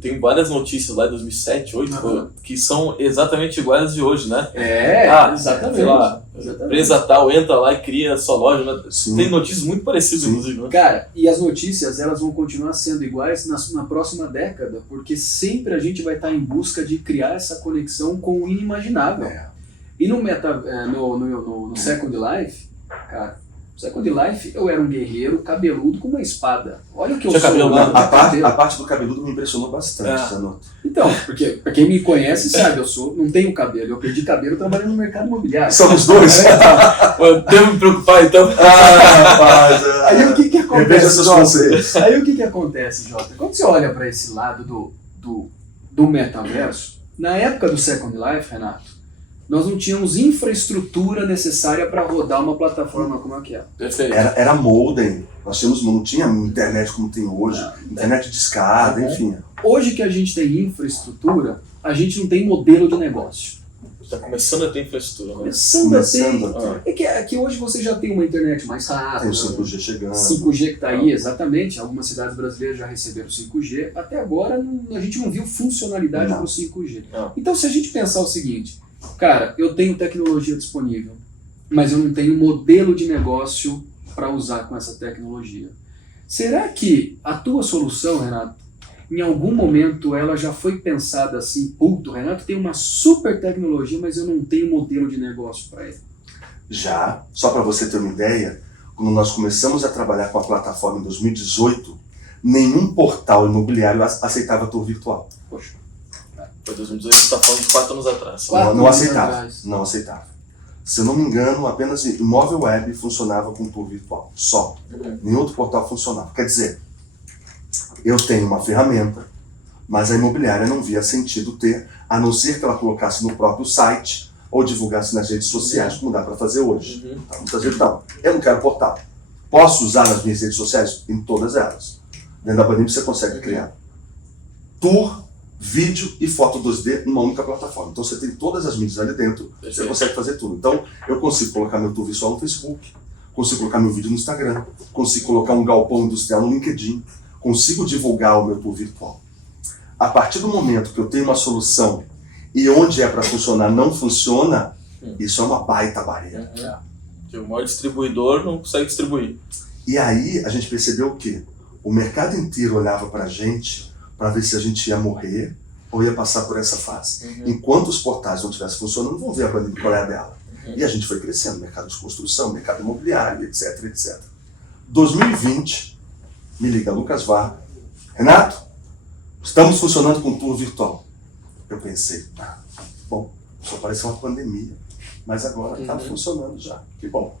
Tem várias notícias lá de 2007, 2008, que são exatamente iguais às de hoje, né? Exatamente. Sei lá, empresa tal, entra lá e cria sua loja. Né? Tem notícias muito parecidas, inclusive. Né? Cara, e as notícias elas vão continuar sendo iguais na próxima década, porque sempre a gente vai estar em busca de criar essa conexão com o inimaginável. E no Second Life, cara, Second Life, eu era um guerreiro cabeludo com uma espada. Olha o que eu sou. Cabelo, a parte do cabeludo me impressionou bastante, Zanotto. Então, porque pra quem me conhece sabe, não tenho cabelo. Eu perdi cabelo trabalhando no mercado imobiliário. Somos dois. Eu devo me preocupar, então. Rapaz. Aí o que acontece? Reveja seus conceitos. Aí o que acontece, Jota? Quando você olha para esse lado do metaverso, na época do Second Life, Renato, nós não tínhamos infraestrutura necessária para rodar uma plataforma como aquela. Perfeito. Era modem. Não tinha internet como tem hoje. Internet de escada, enfim. Hoje que a gente tem infraestrutura, a gente não tem modelo de negócio. Está começando a ter infraestrutura, né? Começando a ter. É que hoje você já tem uma internet mais rápida. Tem o 5G chegando. 5G que está aí, exatamente. Algumas cidades brasileiras já receberam 5G. Até agora a gente não viu funcionalidade para o 5G. Então se a gente pensar o seguinte, cara, eu tenho tecnologia disponível, mas eu não tenho modelo de negócio para usar com essa tecnologia. Será que a tua solução, Renato, em algum momento ela já foi pensada assim, puto, o Renato tem uma super tecnologia, mas eu não tenho modelo de negócio para ele? Já, só para você ter uma ideia, quando nós começamos a trabalhar com a plataforma em 2018, nenhum portal imobiliário aceitava tour virtual. Poxa. Foi 2018, você está falando de 4 anos atrás. Não aceitava, não aceitava. Se eu não me engano, apenas Imóvel Web funcionava com tour virtual, só. Nenhum outro portal funcionava. Quer dizer, eu tenho uma ferramenta, mas a imobiliária não via sentido ter, a não ser que ela colocasse no próprio site ou divulgasse nas redes sociais, como dá para fazer hoje. Então, muitas vezes, não, eu não quero portal. Posso usar nas minhas redes sociais? Em todas elas. Dentro da Banib você consegue criar tour, vídeo e foto 2D numa única plataforma. Então você tem todas as mídias ali dentro, você consegue fazer tudo. Então eu consigo colocar meu tour visual no Facebook, consigo colocar meu vídeo no Instagram, consigo colocar um galpão industrial no LinkedIn, consigo divulgar o meu tour virtual. A partir do momento que eu tenho uma solução e onde é para funcionar não funciona, isso é uma baita barreira. Que o maior distribuidor não consegue distribuir. E aí a gente percebeu o quê? O mercado inteiro olhava para a gente para ver se a gente ia morrer ou ia passar por essa fase. Enquanto os portais não estivessem funcionando, vão ver a Banib qual é a dela. E a gente foi crescendo, mercado de construção, mercado imobiliário, etc, etc. 2020, me liga Lucas Vargas, Renato, estamos funcionando com tour virtual. Eu pensei, bom, só pareceu uma pandemia, mas agora está funcionando já, que bom.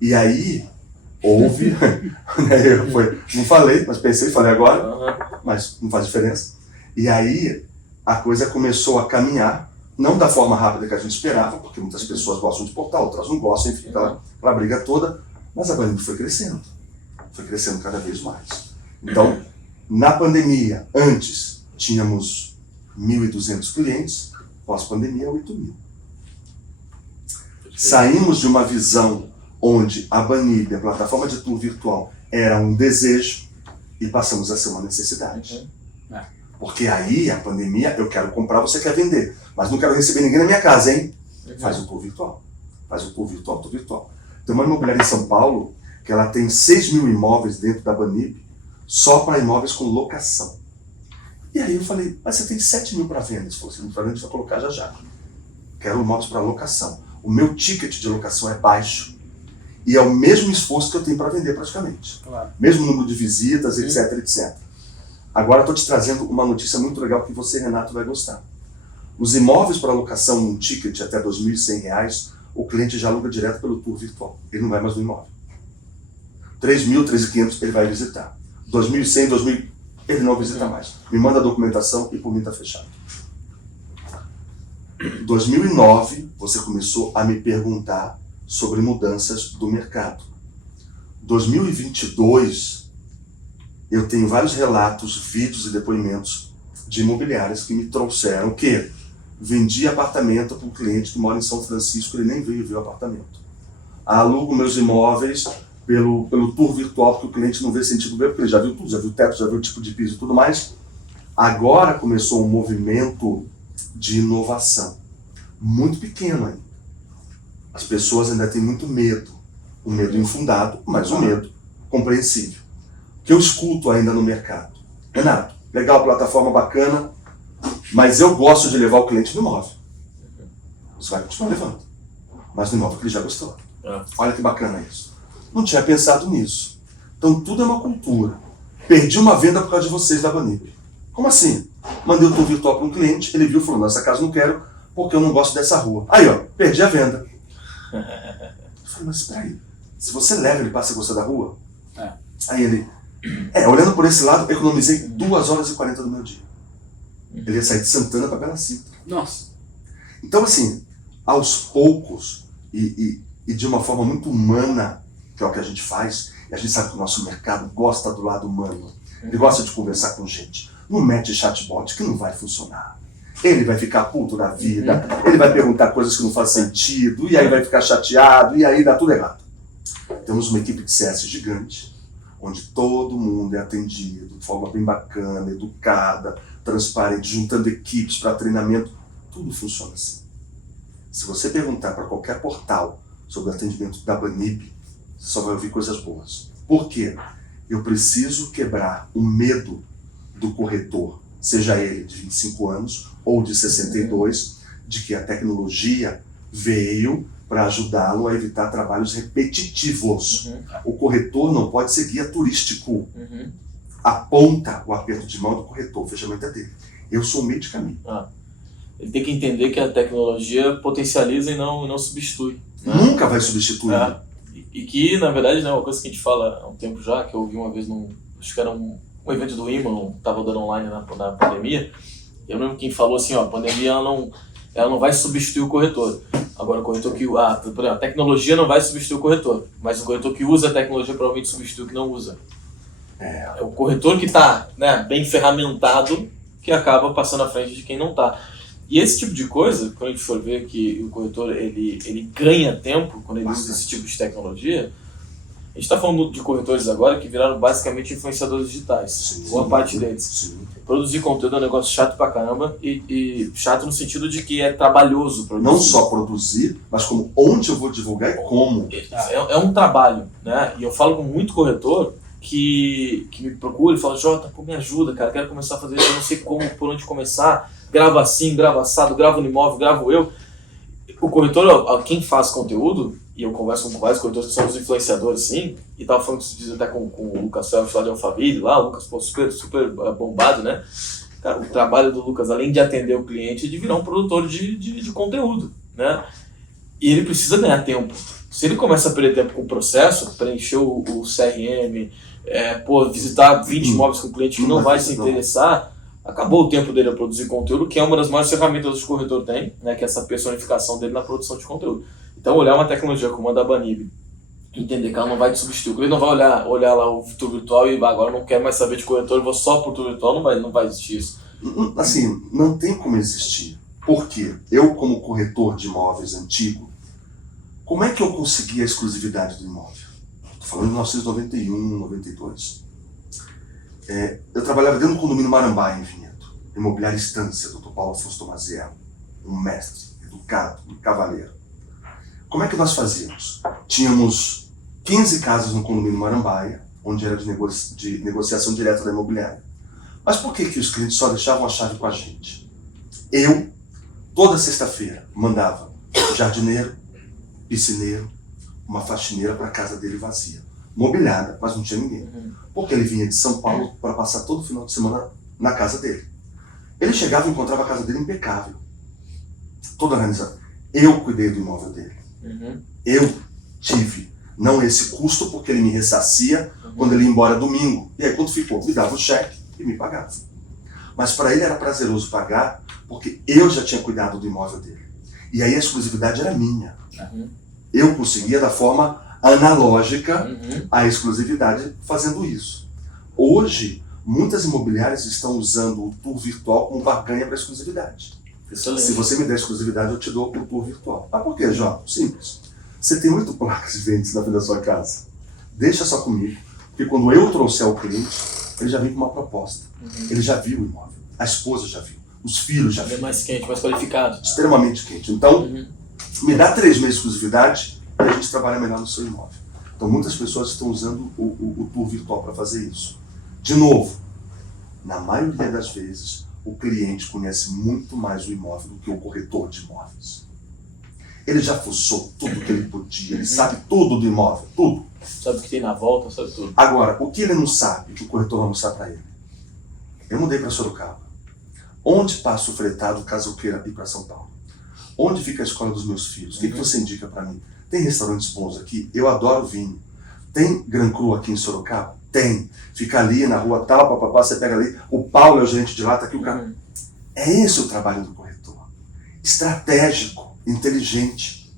E aí, houve, não falei, mas pensei, falei agora, mas não faz diferença. E aí, a coisa começou a caminhar, não da forma rápida que a gente esperava, porque muitas pessoas gostam de portal, outras não gostam, enfim, aquela briga toda, mas a Banib foi crescendo cada vez mais. Então, na pandemia, antes, tínhamos 1.200 clientes, pós-pandemia, 8.000. Saímos de uma visão onde a Banib, a plataforma de tour virtual, era um desejo e passamos a ser uma necessidade. Porque aí, a pandemia, eu quero comprar, você quer vender, mas não quero receber ninguém na minha casa, hein? Faz um tour virtual. Faz um tour virtual. Tem uma imobiliária em São Paulo que ela tem 6.000 imóveis dentro da Banib, só para imóveis com locação. E aí eu falei, mas você tem 7.000 para venda. Ele falou assim, para venda a gente vai colocar já. Quero imóveis para locação. O meu ticket de locação é baixo. E é o mesmo esforço que eu tenho para vender praticamente. Claro. Mesmo número de visitas, etc, etc. Agora estou te trazendo uma notícia muito legal que você, Renato, vai gostar. Os imóveis para locação, um ticket até R$ 2.100, o cliente já aluga direto pelo tour virtual. Ele não vai mais no imóvel. 3.000, 3.500 ele vai visitar. 2.100, 2.000 ele não visita mais. Me manda a documentação e por mim está fechado. Em 2009, você começou a me perguntar sobre mudanças do mercado. 2022, eu tenho vários relatos, vídeos e depoimentos de imobiliárias que me trouxeram que vendi apartamento para um cliente que mora em São Francisco, ele nem veio ver o apartamento. Alugo meus imóveis pelo tour virtual, porque o cliente não vê sentido ver, porque ele já viu tudo, já viu o teto, já viu o tipo de piso e tudo mais. Agora começou um movimento de inovação, muito pequeno ainda. As pessoas ainda têm muito medo, um medo infundado, mas um medo compreensível. O que eu escuto ainda no mercado? Renato, legal, plataforma bacana, mas eu gosto de levar o cliente no imóvel. Você vai continuar levando, mas no imóvel que ele já gostou. Olha que bacana isso. Não tinha pensado nisso. Então tudo é uma cultura. Perdi uma venda por causa de vocês da Banib. Como assim? Mandei o tour virtual para um cliente, ele viu e falou, nessa casa não quero porque eu não gosto dessa rua. Aí ó, perdi a venda. Eu falei, mas espera aí, se você leva ele passa a gostar da rua? Aí ele, olhando por esse lado, economizei 2 horas e 40 do meu dia. Ele ia sair de Santana para Bela Cinta. Nossa. Então assim, aos poucos e de uma forma muito humana, que é o que a gente faz, e a gente sabe que o nosso mercado gosta do lado humano. Ele gosta de conversar com gente. Não mete chatbot que não vai funcionar. Ele vai ficar puto da vida, ele vai perguntar coisas que não fazem sentido, e aí vai ficar chateado, e aí dá tudo errado. Temos uma equipe de CS gigante, onde todo mundo é atendido de forma bem bacana, educada, transparente, juntando equipes para treinamento. Tudo funciona assim. Se você perguntar para qualquer portal sobre o atendimento da Banib, você só vai ouvir coisas boas. Por quê? Eu preciso quebrar o medo do corretor, seja ele de 25 anos ou de 62, de que a tecnologia veio para ajudá-lo a evitar trabalhos repetitivos. O corretor não pode ser guia turístico. Aponta o aperto de mão do corretor, o fechamento é dele. Eu sou o meio de caminho. Ele tem que entender que a tecnologia potencializa e não substitui. Né? Nunca vai substituir. E que, na verdade, né, uma coisa que a gente fala há um tempo já, que eu ouvi uma vez, acho que era um evento do IMA, estava dando online na pandemia, eu lembro quem falou assim, a pandemia ela não vai substituir o corretor. Agora, o corretor que... a tecnologia não vai substituir o corretor, mas o corretor que usa a tecnologia provavelmente substitui o que não usa. É o corretor que está, né, bem ferramentado que acaba passando à frente de quem não está. E esse tipo de coisa, quando a gente for ver que o corretor ele ganha tempo quando ele usa esse tipo de tecnologia, a gente está falando de corretores agora que viraram basicamente influenciadores digitais, boa parte deles. Sim. Produzir conteúdo é um negócio chato pra caramba e chato no sentido de que é trabalhoso produzir. Não só produzir, mas como onde eu vou divulgar e como. É um trabalho, né? E eu falo com muito corretor que me procura e fala, Jota, me ajuda, cara, quero começar a fazer isso, eu não sei por onde começar, grava assim, grava assado, grava no imóvel, gravo eu. O corretor, quem faz conteúdo, e eu converso com vários corretores que são os influenciadores, sim, e tava falando isso até com o Lucas Felps lá de Alphaville, lá, o Lucas super bombado, né? Cara, o trabalho do Lucas, além de atender o cliente, é de virar um produtor de conteúdo, né? E ele precisa ganhar tempo. Se ele começa a perder tempo com o processo, preencher o CRM, visitar 20 imóveis com o cliente que não vai se interessar, acabou o tempo dele a produzir conteúdo, que é uma das maiores ferramentas que o corretor tem, né, que é essa personificação dele na produção de conteúdo. Então, olhar uma tecnologia como a da Banib, entender que ela não vai te substituir. Ele não vai olhar lá o tour virtual e agora eu não quero mais saber de corretor, eu vou só pro tour virtual, não vai existir isso. Assim, não tem como existir. Por quê? Eu, como corretor de imóveis antigo, como é que eu consegui a exclusividade do imóvel? Estou falando de 1991, 92. Eu trabalhava dentro do condomínio Marambá, em Vinhedo, imobiliária Estância, Dr. Paulo Afonso Tomaziel, um mestre, educado, um cavaleiro. Como é que nós fazíamos? Tínhamos 15 casas no condomínio Marambaia, onde era de negociação direta da imobiliária. Mas por que os clientes só deixavam a chave com a gente? Eu, toda sexta-feira, mandava jardineiro, piscineiro, uma faxineira para a casa dele vazia. Mobiliada, mas não tinha ninguém. Porque ele vinha de São Paulo para passar todo final de semana na casa dele. Ele chegava e encontrava a casa dele impecável. Toda organizada. Eu cuidei do imóvel dele. Eu tive, não esse custo, porque ele me ressarcia quando ele ia embora domingo. E aí quando ficou, me dava o cheque e me pagava. Mas para ele era prazeroso pagar, porque eu já tinha cuidado do imóvel dele. E aí a exclusividade era minha. Eu conseguia da forma analógica a exclusividade fazendo isso. Hoje, muitas imobiliárias estão usando o tour virtual como barganha para exclusividade. Excelente. Se você me der exclusividade, eu te dou o tour virtual. Mas por quê, João? Simples. Você tem 8 placas de vendas na frente da sua casa. Deixa só comigo, porque quando eu trouxer ao cliente, ele já vem com uma proposta. Ele já viu o imóvel. A esposa já viu. Os filhos já viram. É mais quente, mais qualificado. Extremamente quente. Então, me dá 3 meses de exclusividade e a gente trabalha melhor no seu imóvel. Então, muitas pessoas estão usando o tour virtual para fazer isso. De novo, na maioria das vezes, o cliente conhece muito mais o imóvel do que o corretor de imóveis. Ele já fuçou tudo que ele podia, ele sabe tudo do imóvel, tudo. Sabe o que tem na volta, sabe tudo. Agora, o que ele não sabe, que o corretor vai mostrar para ele? Eu mudei para Sorocaba. Onde passa o fretado caso eu queira ir para São Paulo? Onde fica a escola dos meus filhos? O que você indica para mim? Tem restaurantes bons aqui? Eu adoro vinho. Tem Gran Cru aqui em Sorocaba? Tem. Fica ali na rua tal, papapá, você pega ali. O Paulo é o gerente de lá, tá aqui o cara. É esse o trabalho do corretor. Estratégico, inteligente.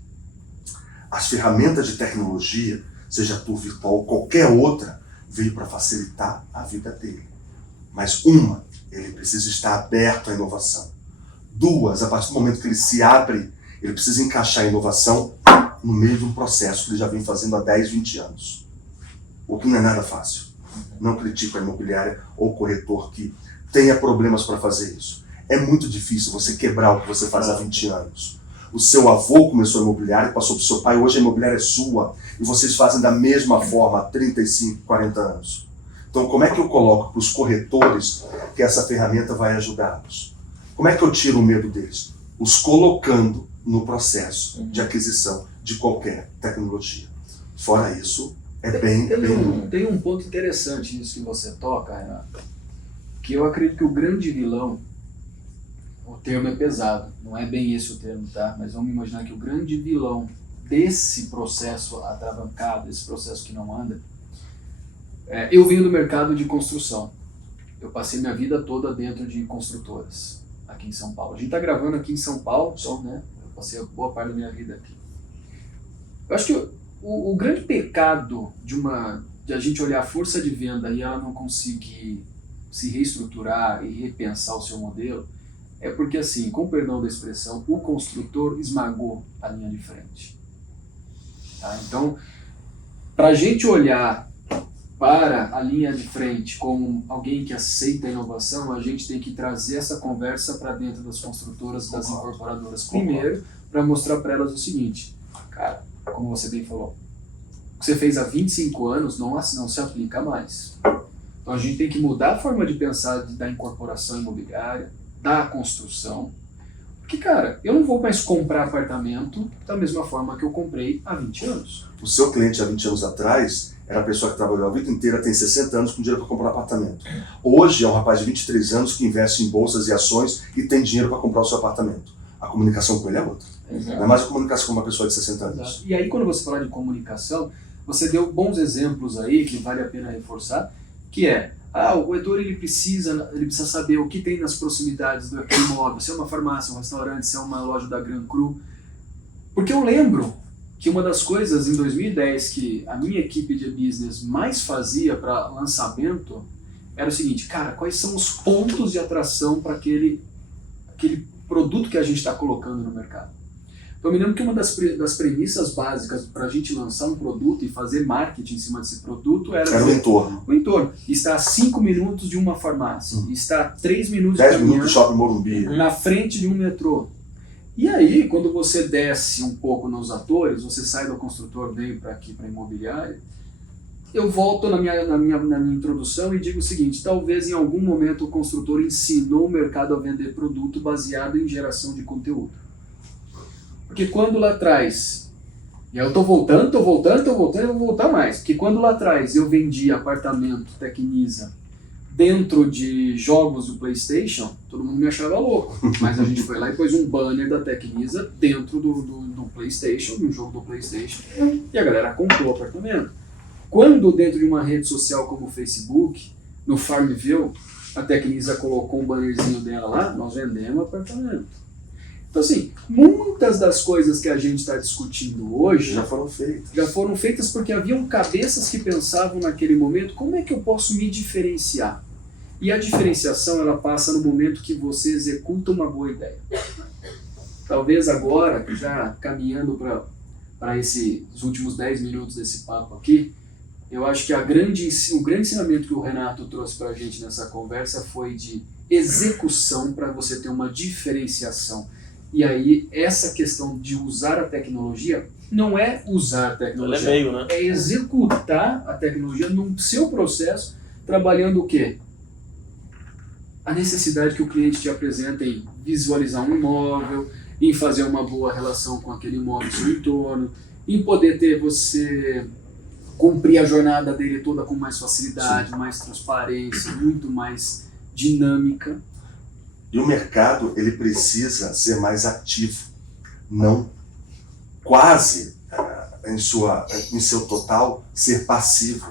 As ferramentas de tecnologia, seja tour virtual ou qualquer outra, veio para facilitar a vida dele. Mas ele precisa estar aberto à inovação. 2, a partir do momento que ele se abre, ele precisa encaixar a inovação no meio de um processo que ele já vem fazendo há 10, 20 anos. O que não é nada fácil. Não critico a imobiliária ou o corretor que tenha problemas para fazer isso. É muito difícil você quebrar o que você faz há 20 anos. O seu avô começou a imobiliária, passou para o seu pai, hoje a imobiliária é sua. E vocês fazem da mesma forma há 35, 40 anos. Então, como é que eu coloco para os corretores que essa ferramenta vai ajudá-los? Como é que eu tiro o medo deles? Os colocando no processo de aquisição de qualquer tecnologia. Fora isso, Tem um ponto interessante nisso que você toca, Renato, que eu acredito que o grande vilão, o termo é pesado, não é bem esse o termo, tá? Mas vamos imaginar que o grande vilão desse processo atravancado, desse processo que não anda, eu venho do mercado de construção. Eu passei minha vida toda dentro de construtoras, aqui em São Paulo. A gente está gravando aqui em São Paulo, então, né? Eu passei boa parte da minha vida aqui. Eu acho que o grande pecado de a gente olhar a força de venda e ela não conseguir se reestruturar e repensar o seu modelo, é porque, assim, com perdão da expressão, o construtor esmagou a linha de frente. Tá? Então, para a gente olhar para a linha de frente como alguém que aceita a inovação, a gente tem que trazer essa conversa para dentro das construtoras e das incorporadoras primeiro, para mostrar para elas o seguinte: cara, como você bem falou, o que você fez há 25 anos não se aplica mais. Então a gente tem que mudar a forma de pensar da incorporação imobiliária, da construção, porque, cara, eu não vou mais comprar apartamento da mesma forma que eu comprei há 20 anos. O seu cliente há 20 anos atrás era a pessoa que trabalhou a vida inteira, tem 60 anos com dinheiro para comprar apartamento. Hoje é um rapaz de 23 anos que investe em bolsas e ações e tem dinheiro para comprar o seu apartamento. A comunicação com ele é outra. Exato. Não é mais a comunicação com uma pessoa de 60 anos. Exato. E aí, quando você fala de comunicação, você deu bons exemplos aí que vale a pena reforçar, que é, o corretor ele precisa saber o que tem nas proximidades do imóvel, se é uma farmácia, um restaurante, se é uma loja da Gran Cru. Porque eu lembro que uma das coisas em 2010 que a minha equipe de business mais fazia para lançamento era o seguinte: cara, quais são os pontos de atração para aquele produto que a gente está colocando no mercado? Então eu me lembro que uma das premissas básicas para a gente lançar um produto e fazer marketing em cima desse produto era o entorno. O entorno. Está a 5 minutos de uma farmácia, está a 3 minutos 10 minutos do Shopping Morumbi, na frente de um metrô. E aí, quando você desce um pouco nos atores, você sai do construtor, vem para aqui, para a imobiliária, eu volto na minha introdução e digo o seguinte: talvez em algum momento o construtor ensinou o mercado a vender produto baseado em geração de conteúdo. Porque quando lá atrás, e eu tô voltando, eu vou voltar mais, porque quando lá atrás eu vendi apartamento Tecnisa dentro de jogos do PlayStation, todo mundo me achava louco. Mas a gente foi lá e pôs um banner da Tecnisa dentro do PlayStation, de um jogo do PlayStation, e a galera comprou o apartamento. Quando dentro de uma rede social como o Facebook, no Farmville, a Tecnisa colocou um bannerzinho dela lá, nós vendemos apartamento. Então, assim, muitas das coisas que a gente está discutindo hoje já foram feitas. Já foram feitas porque haviam cabeças que pensavam naquele momento: como é que eu posso me diferenciar? E a diferenciação, ela passa no momento que você executa uma boa ideia. Talvez agora, já caminhando para os últimos 10 minutos desse papo aqui, eu acho que o grande ensinamento que o Renato trouxe para a gente nessa conversa foi de execução para você ter uma diferenciação. E aí, essa questão de usar a tecnologia não é usar a tecnologia, ela é meio, né? É executar a tecnologia no seu processo, trabalhando o quê? A necessidade que o cliente te apresenta em visualizar um imóvel, em fazer uma boa relação com aquele imóvel no seu entorno, em poder você cumprir a jornada dele toda com mais facilidade, mais transparência, muito mais dinâmica. E o mercado, ele precisa ser mais ativo, não quase em seu total ser passivo.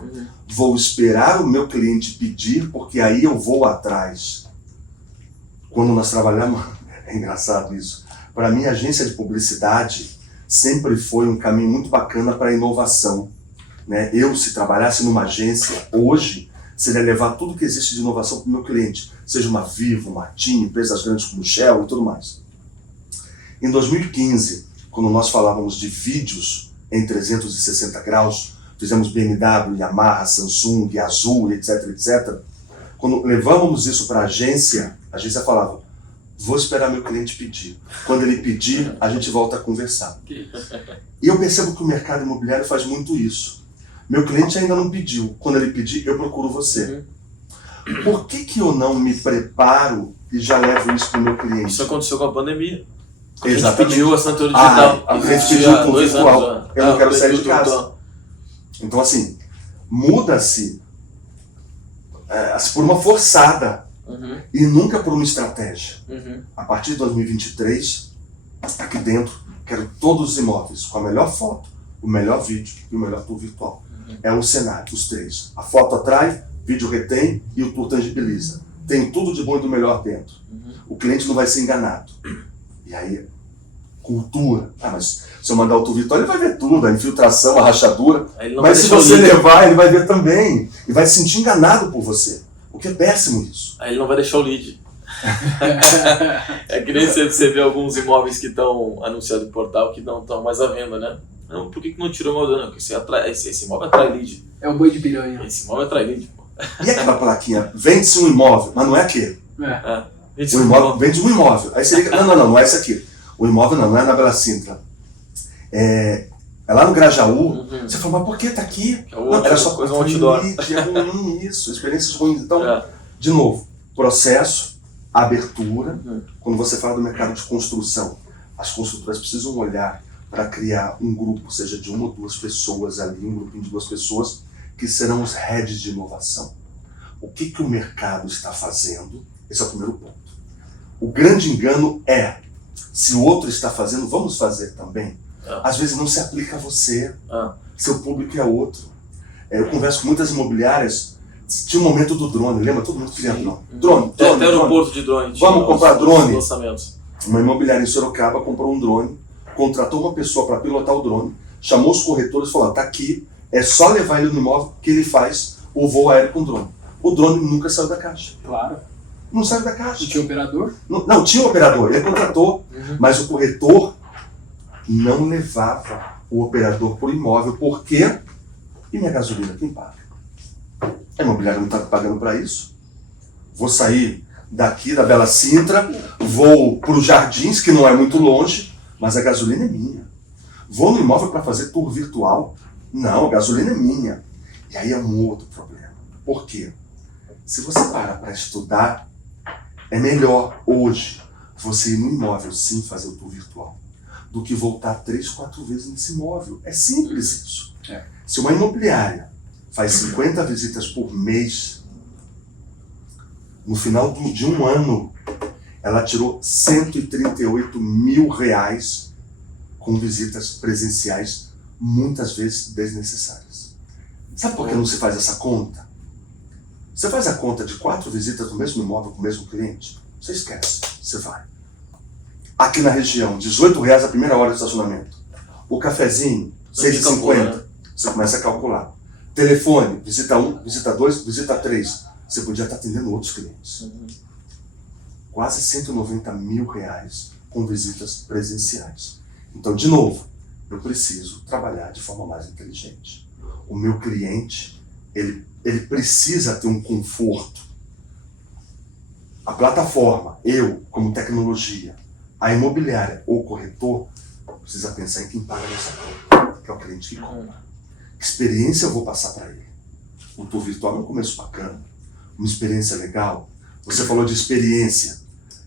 Vou esperar o meu cliente pedir, porque aí eu vou atrás. Quando nós trabalhamos, é engraçado isso, para mim a agência de publicidade sempre foi um caminho muito bacana para a inovação. Né? Eu, se trabalhasse numa agência, hoje, seria levar tudo que existe de inovação para o meu cliente, seja uma Vivo, uma TIM, empresas grandes como Shell e tudo mais. Em 2015, quando nós falávamos de vídeos em 360 graus, fizemos BMW, Yamaha, Samsung, Azul, etc, etc. Quando levávamos isso para a agência falava: vou esperar meu cliente pedir. Quando ele pedir, a gente volta a conversar. E eu percebo que o mercado imobiliário faz muito isso. Meu cliente ainda não pediu. Quando ele pedir, eu procuro você. Por que eu não me preparo e já levo isso para o meu cliente? Isso aconteceu com a pandemia. A gente Exatamente. pediu a assinatura digital. A gente pediu com virtual. Eu não quero sair de casa. Então, assim, muda-se por uma forçada e nunca por uma estratégia. A partir de 2023, aqui dentro, quero todos os imóveis com a melhor foto, o melhor vídeo e o melhor tour virtual. É o cenário, os três. A foto atrai, vídeo retém e o tour tangibiliza. Tem tudo de bom e do melhor dentro. O cliente não vai ser enganado. E aí, cultura. Mas se eu mandar o tour virtual, ele vai ver tudo, a infiltração, a rachadura. Mas se você levar, ele vai ver também. E vai se sentir enganado por você. O que é péssimo isso. Aí ele não vai deixar o lead. É que nem você vê alguns imóveis que estão anunciados em portal que não estão mais à venda, né? Não, por que não tirou o modelo? Porque esse imóvel atrai lead. É o boi de piranha. Esse imóvel atrai lead, pô. E aquela plaquinha? Vende-se um imóvel, mas não é aquele. O imóvel, vende um imóvel. Aí você liga, não é esse aqui. O imóvel não é na Bela Sintra. É lá no Grajaú. Você fala, mas por que tá aqui? Não, era só coisa outdoor. É ruim isso, experiências ruins. Então, de novo, processo, abertura. Quando você fala do mercado de construção, as construtoras precisam olhar para criar um grupo, seja de uma ou duas pessoas ali, um grupinho de 2 pessoas, que serão os heads de inovação. O que o mercado está fazendo? Esse é o primeiro ponto. O grande engano é, se o outro está fazendo, vamos fazer também. Às vezes não se aplica a você, seu público é outro. Eu converso com muitas imobiliárias, tinha um momento do drone, lembra? Todo mundo queria drone. Drone. Até aeroporto de drone. Vamos comprar drone. Lançamentos. Uma imobiliária em Sorocaba comprou um drone, contratou uma pessoa para pilotar o drone, chamou os corretores e falou, tá aqui, é só levar ele no imóvel que ele faz o voo aéreo com drone. O drone nunca saiu da caixa. Claro. Não saiu da caixa. Não tinha operador? Não, tinha operador, ele contratou, mas o corretor não levava o operador por imóvel. Por quê? E minha gasolina, quem paga? A imobiliária não está pagando para isso. Vou sair daqui da Bela Sintra, vou para os Jardins, que não é muito longe, mas a gasolina é minha. Vou no imóvel para fazer tour virtual? Não, a gasolina é minha. E aí é um outro problema. Por quê? Se você para estudar, é melhor hoje você ir no imóvel, sim, fazer o tour virtual, do que voltar 3, 4 vezes nesse imóvel. É simples isso. Se uma imobiliária faz 50 visitas por mês, no final de um ano, ela tirou R$138 mil com visitas presenciais, muitas vezes desnecessárias. Sabe por que não se faz essa conta? Você faz a conta de 4 visitas no mesmo imóvel com o mesmo cliente, você esquece, você vai. Aqui na região, R$18 a primeira hora de estacionamento. O cafezinho, R$6,50. Você começa a calcular. Telefone, visita 1, visita 2, visita 3. Você podia estar atendendo outros clientes. Quase R$190 mil com visitas presenciais. Então, de novo, eu preciso trabalhar de forma mais inteligente. O meu cliente, ele precisa ter um conforto. A plataforma, eu, como tecnologia, a imobiliária ou o corretor, precisa pensar em quem paga nessa conta, que é o cliente que compra. Que experiência eu vou passar para ele? O tour virtual é um começo bacana, uma experiência legal. Você falou de experiência.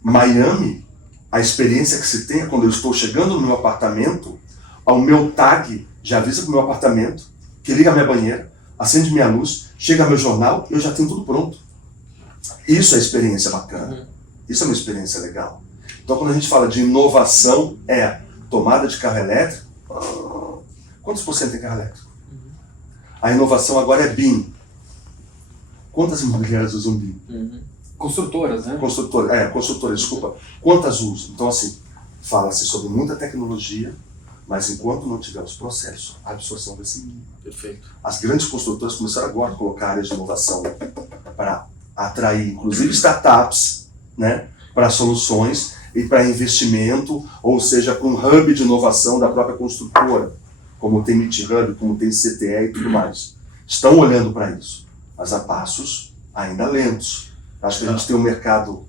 Miami, a experiência que se tem é quando eu estou chegando no meu apartamento, ao meu tag já avisa para o meu apartamento, que liga a minha banheira, acende minha luz, chega meu jornal, eu já tenho tudo pronto. Isso é experiência bacana. Isso é uma experiência legal. Então, quando a gente fala de inovação, tomada de carro elétrico. Quantos por cento tem carro elétrico? A inovação agora é BIM. Quantas imobiliárias usam BIM? Construtoras, né? Construtoras, desculpa. Quantas usam? Então, assim, fala-se sobre muita tecnologia, mas enquanto não tiver os processos, a absorção vai ser mínima. Perfeito. As grandes construtoras começaram agora a colocar áreas de inovação para atrair, inclusive, startups, né, para soluções e para investimento, ou seja, para um hub de inovação da própria construtora, como tem Meet Hub, como tem CTE e tudo mais. Estão olhando para isso, mas a passos ainda lentos. Acho que a gente tem um mercado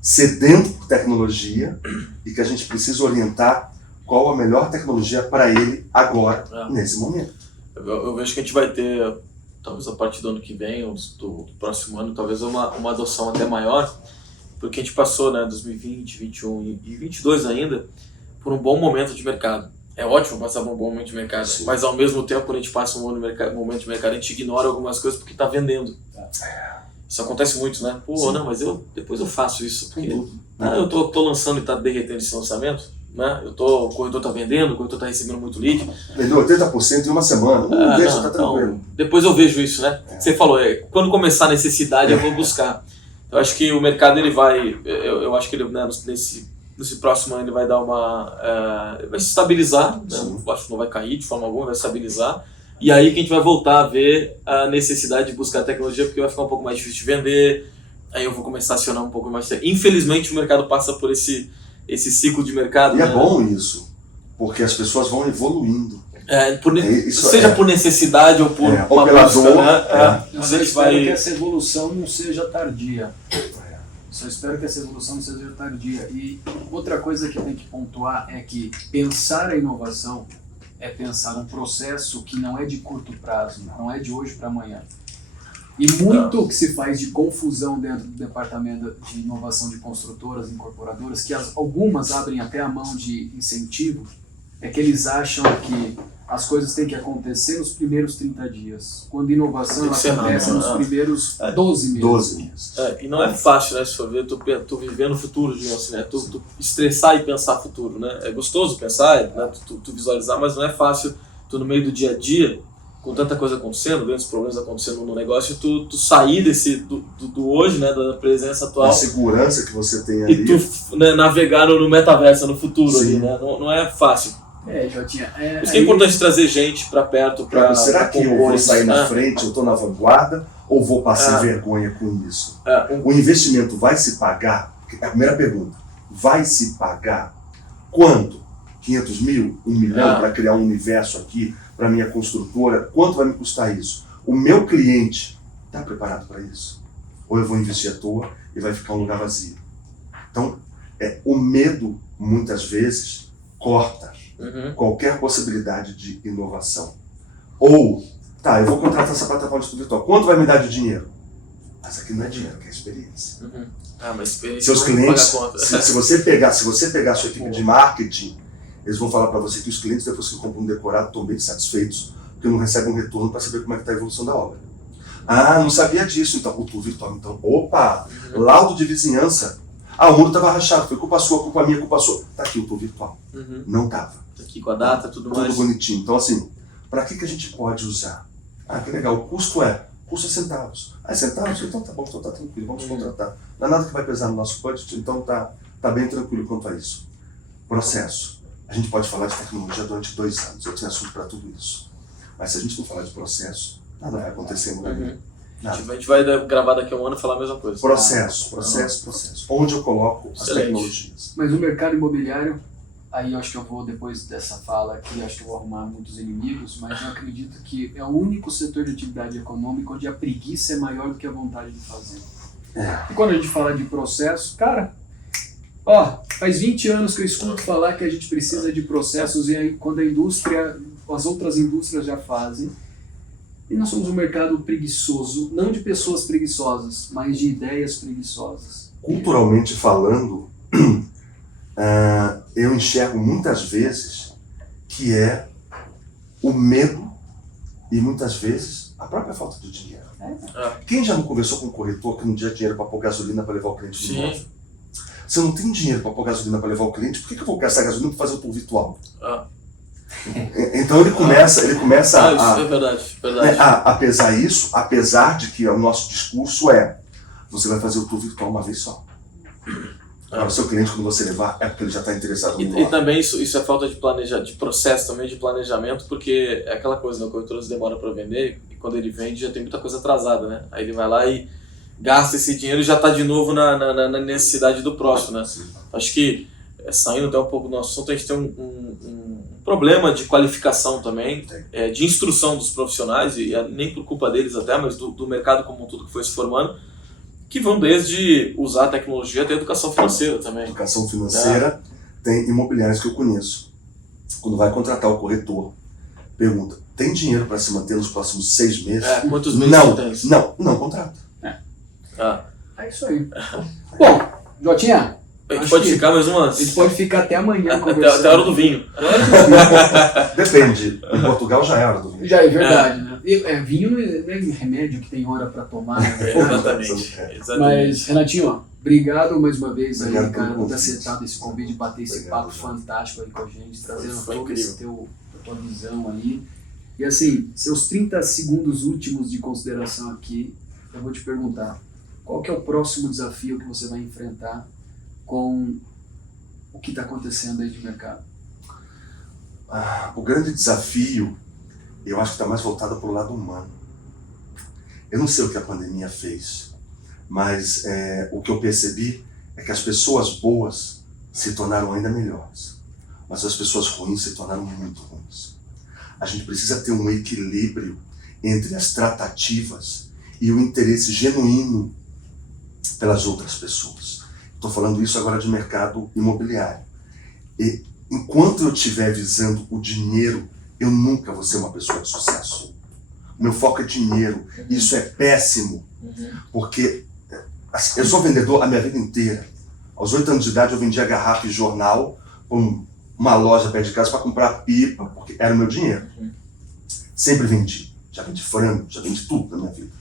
sedento por tecnologia e que a gente precisa orientar qual a melhor tecnologia para ele agora, nesse momento. Eu vejo que a gente vai ter, talvez a partir do ano que vem, ou do próximo ano, talvez uma adoção até maior, porque a gente passou, né, 2020, 2021 e 2022 ainda, por um bom momento de mercado. É ótimo passar por um bom momento de mercado, Sim. mas ao mesmo tempo, quando a gente passa um momento de mercado, a gente ignora algumas coisas porque está vendendo. Isso acontece muito, né? Pô, Sim. não, mas depois eu faço isso, porque Tudo. eu tô lançando e tá derretendo esse lançamento, né? O corretor tá vendendo, o corretor tá recebendo muito lead. Vendeu 80% em uma semana. Deixa, tá tranquilo. Então, depois eu vejo isso, né? Você falou, quando começar a necessidade eu vou buscar. Eu acho que o mercado ele vai, eu acho que ele, né, nesse próximo ano ele vai dar vai se estabilizar, né? Eu acho que não vai cair de forma alguma, vai estabilizar. E aí que a gente vai voltar a ver a necessidade de buscar tecnologia, porque vai ficar um pouco mais difícil de vender, aí eu vou começar a acionar um pouco mais. Infelizmente o mercado passa por esse ciclo de mercado. E né? é bom isso, porque as pessoas vão evoluindo. Seja por necessidade ou por ou pela busca, dor. né? Eu A só gente espero vai... que essa evolução não seja tardia. Só espero que essa evolução não seja tardia. E outra coisa que tem que pontuar é que pensar a inovação é pensar um processo que não é de curto prazo, não é de hoje para amanhã. E muito que se faz de confusão dentro do departamento de inovação de construtoras e incorporadoras, que algumas abrem até a mão de incentivo, é que eles acham que as coisas têm que acontecer nos primeiros 30 dias, quando inovação ela acontece nos primeiros 12 meses. 12 meses. E não é fácil, né, se for ver, tu vivendo o futuro de você, né, tu estressar e pensar futuro, né, é gostoso pensar, né, tu visualizar, mas não é fácil, tu no meio do dia a dia, com tanta coisa acontecendo, grandes problemas acontecendo no negócio, tu sair do hoje, né, da presença atual. A segurança que você tem ali. E tu, né, navegar no metaverso, no futuro ali, né, não é fácil. Jotinha. Por isso que é importante trazer gente para perto, Será que eu vou sair na frente, eu estou na vanguarda, ou vou passar vergonha com isso? O investimento vai se pagar? A primeira pergunta, vai se pagar quanto? 500 mil? 1 milhão para criar um universo aqui para minha construtora? Quanto vai me custar isso? O meu cliente está preparado para isso? Ou eu vou investir à toa e vai ficar um lugar vazio? Então, o medo, muitas vezes, corta qualquer possibilidade de inovação. Ou, eu vou contratar essa plataforma de estudo virtual. Quanto vai me dar de dinheiro? Mas aqui não é dinheiro, aqui é experiência. Mas experiência Seus não clientes, paga conta. se você pegar a sua equipe de marketing, eles vão falar para você que os clientes, depois que compram um decorado, estão bem satisfeitos, porque não recebem um retorno para saber como é que está a evolução da obra. Não sabia disso, então, o tour virtual, então, laudo de vizinhança. O muro estava rachado, foi culpa sua, culpa minha, culpa sua. Tá aqui o tour virtual. Não estava. Aqui com a data, tudo mais. Tudo bonitinho. Então, assim, para que a gente pode usar? Que legal, o custo é centavos. Centavos? Então tá bom, então tá tranquilo, vamos contratar. Não é nada que vai pesar no nosso budget, então tá bem tranquilo quanto a isso. Processo. A gente pode falar de tecnologia durante 2 anos, eu tenho assunto para tudo isso. Mas se a gente não falar de processo, nada vai acontecer no mundo. A gente vai gravar daqui a um ano e falar a mesma coisa. Processo. Onde eu coloco as Excelente. tecnologias? Mas o mercado imobiliário, aí eu acho que eu vou, depois dessa fala aqui, acho que eu vou arrumar muitos inimigos, mas eu acredito que é o único setor de atividade econômica onde a preguiça é maior do que a vontade de fazer. E quando a gente fala de processo, cara, faz 20 anos que eu escuto falar que a gente precisa de processos, e aí quando as outras indústrias já fazem, e nós somos um mercado preguiçoso, não de pessoas preguiçosas, mas de ideias preguiçosas. Culturalmente falando, eu enxergo muitas vezes que é o medo e muitas vezes a própria falta de dinheiro. Quem já não conversou com um corretor que não tinha dinheiro para pôr gasolina para levar o cliente de novo? Se eu não tenho dinheiro para pôr gasolina para levar o cliente, por que eu vou gastar gasolina para fazer o tour virtual? Então ele começa isso é verdade. a pesar isso, apesar de que o nosso discurso você vai fazer o tour virtual uma vez só. Agora, o seu cliente, quando você levar, é porque ele já está interessado no E também isso é falta de processo também, de planejamento, porque é aquela coisa, né, o corretor demora para vender, e quando ele vende já tem muita coisa atrasada, né? Aí ele vai lá e gasta esse dinheiro e já está de novo na necessidade do próximo, né? Acho que, saindo até um pouco do nosso assunto, a gente tem um problema de qualificação também, de instrução dos profissionais, e nem por culpa deles até, mas do mercado como um todo que foi se formando, que vão desde usar a tecnologia até a educação financeira também. Educação financeira, tem imobiliários que eu conheço. Quando vai contratar o corretor, pergunta, tem dinheiro para se manter nos próximos 6 meses? Quantos meses você tem isso? Não contrata. É isso aí. Bom, Jotinha, A gente pode ficar mais a gente pode ficar até amanhã até conversando. a hora do vinho. Depende. Em Portugal já é hora do vinho. Já é verdade, né? Vinho não é remédio que tem hora pra tomar. Né? Exatamente. Mas, Renatinho, obrigado mais uma vez aí, Obrigado cara, pelo por ter convite. aceitado esse convite, de bater esse Obrigado, papo gente. fantástico aí com a gente, trazendo Foi todo incrível. a tua visão aí. E assim, seus 30 segundos últimos de consideração aqui, eu vou te perguntar, qual que é o próximo desafio que você vai enfrentar com o que está acontecendo aí de mercado? O grande desafio, eu acho que está mais voltado para o lado humano. Eu não sei o que a pandemia fez, mas o que eu percebi é que as pessoas boas se tornaram ainda melhores, mas as pessoas ruins se tornaram muito ruins. A gente precisa ter um equilíbrio entre as tratativas e o interesse genuíno pelas outras pessoas. Estou falando isso agora de mercado imobiliário. E enquanto eu estiver visando o dinheiro, eu nunca vou ser uma pessoa de sucesso. O meu foco é dinheiro. Isso é péssimo, porque eu sou vendedor a minha vida inteira. Aos 8 anos de idade eu vendia garrafa e jornal com uma loja perto de casa para comprar pipa, porque era o meu dinheiro. Sempre vendi. Já vendi frango, já vendi tudo na minha vida.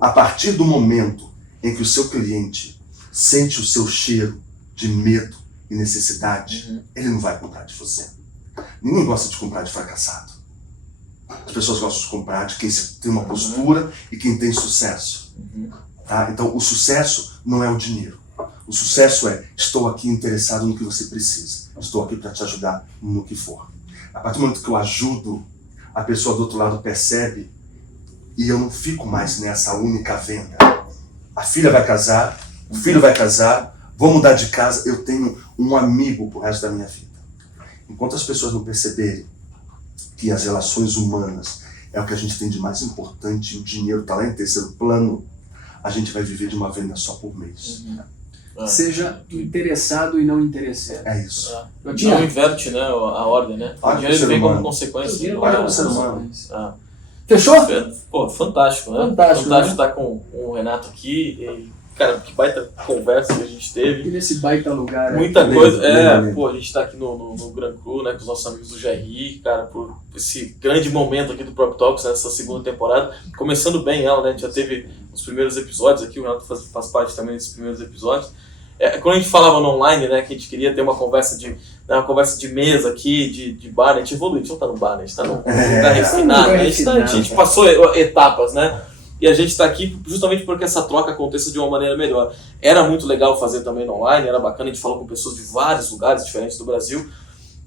A partir do momento em que o seu cliente sente o seu cheiro de medo e necessidade, ele não vai comprar de você. Ninguém gosta de comprar de fracassado. As pessoas gostam de comprar de quem tem uma postura e quem tem sucesso. Tá? Então, o sucesso não é o dinheiro. O sucesso é, estou aqui interessado no que você precisa. Estou aqui para te ajudar no que for. A partir do momento que eu ajudo, a pessoa do outro lado percebe e eu não fico mais nessa única venda. A filha vai casar, o filho vai casar, vou mudar de casa, eu tenho um amigo pro resto da minha vida. Enquanto as pessoas não perceberem que as relações humanas é o que a gente tem de mais importante e o dinheiro está lá em terceiro plano, a gente vai viver de uma venda só por mês. Seja interessado e não interesseiro. É isso. Eu Não inverte, né, a ordem, né? O dinheiro ele vem como consequência. Olha o ser humano. Fechou? Pô, fantástico, né? Fantástico, né? Estar com o Renato aqui. E, cara, que baita conversa que a gente teve. E nesse baita lugar. Muita lindo, coisa. lindo. Pô, a gente tá aqui no Gran Cru, né, com os nossos amigos do GRI, cara, por esse grande momento aqui do Prop Talks, nessa segunda temporada. Começando bem ela, né? A gente já teve os primeiros episódios aqui, o Renato faz parte também desses primeiros episódios. Quando a gente falava no online, né, que a gente queria ter uma conversa de mesa aqui, de bar, né, a gente evoluiu, a gente não tá no bar, né, a gente tá no lugar refinado, né, a gente passou etapas, né, e a gente tá aqui justamente porque essa troca aconteça de uma maneira melhor. Era muito legal fazer também no online, era bacana, a gente falou com pessoas de vários lugares diferentes do Brasil,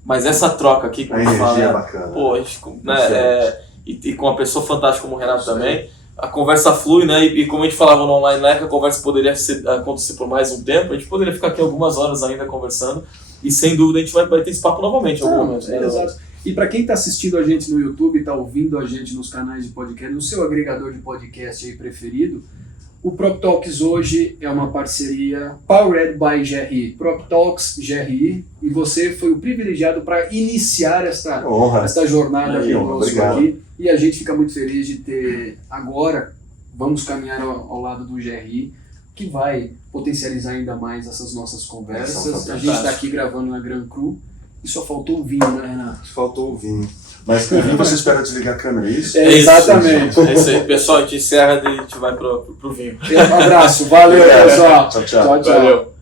mas essa troca aqui, como A a gente energia é fala, bacana. pô, a gente, né, e com uma pessoa fantástica como o Renato também, a conversa flui, né? E como a gente falava no online, né, que a conversa poderia acontecer por mais um tempo, a gente poderia ficar aqui algumas horas ainda conversando e sem dúvida a gente vai ter esse papo novamente em algum momento. Né? Exato. E para quem está assistindo a gente no YouTube, está ouvindo a gente nos canais de podcast, no seu agregador de podcast aí preferido, o Prop Talks hoje é uma parceria Powered by GRI. Prop Talks GRI, e você foi o privilegiado para iniciar esta jornada conosco obrigado. aqui. E a gente fica muito feliz de ter agora, vamos caminhar ao lado do GRI, que vai potencializar ainda mais essas nossas conversas. A gente está aqui gravando na Gran Cru e só faltou o vinho, né, Renato? Faltou o vinho. Mas com o vinho você espera desligar a câmera, é isso? Exatamente. É isso aí, pessoal. A gente encerra e a gente vai pro vinho. Um abraço, valeu, pessoal. Tchau, tchau. Tchau, tchau. Valeu.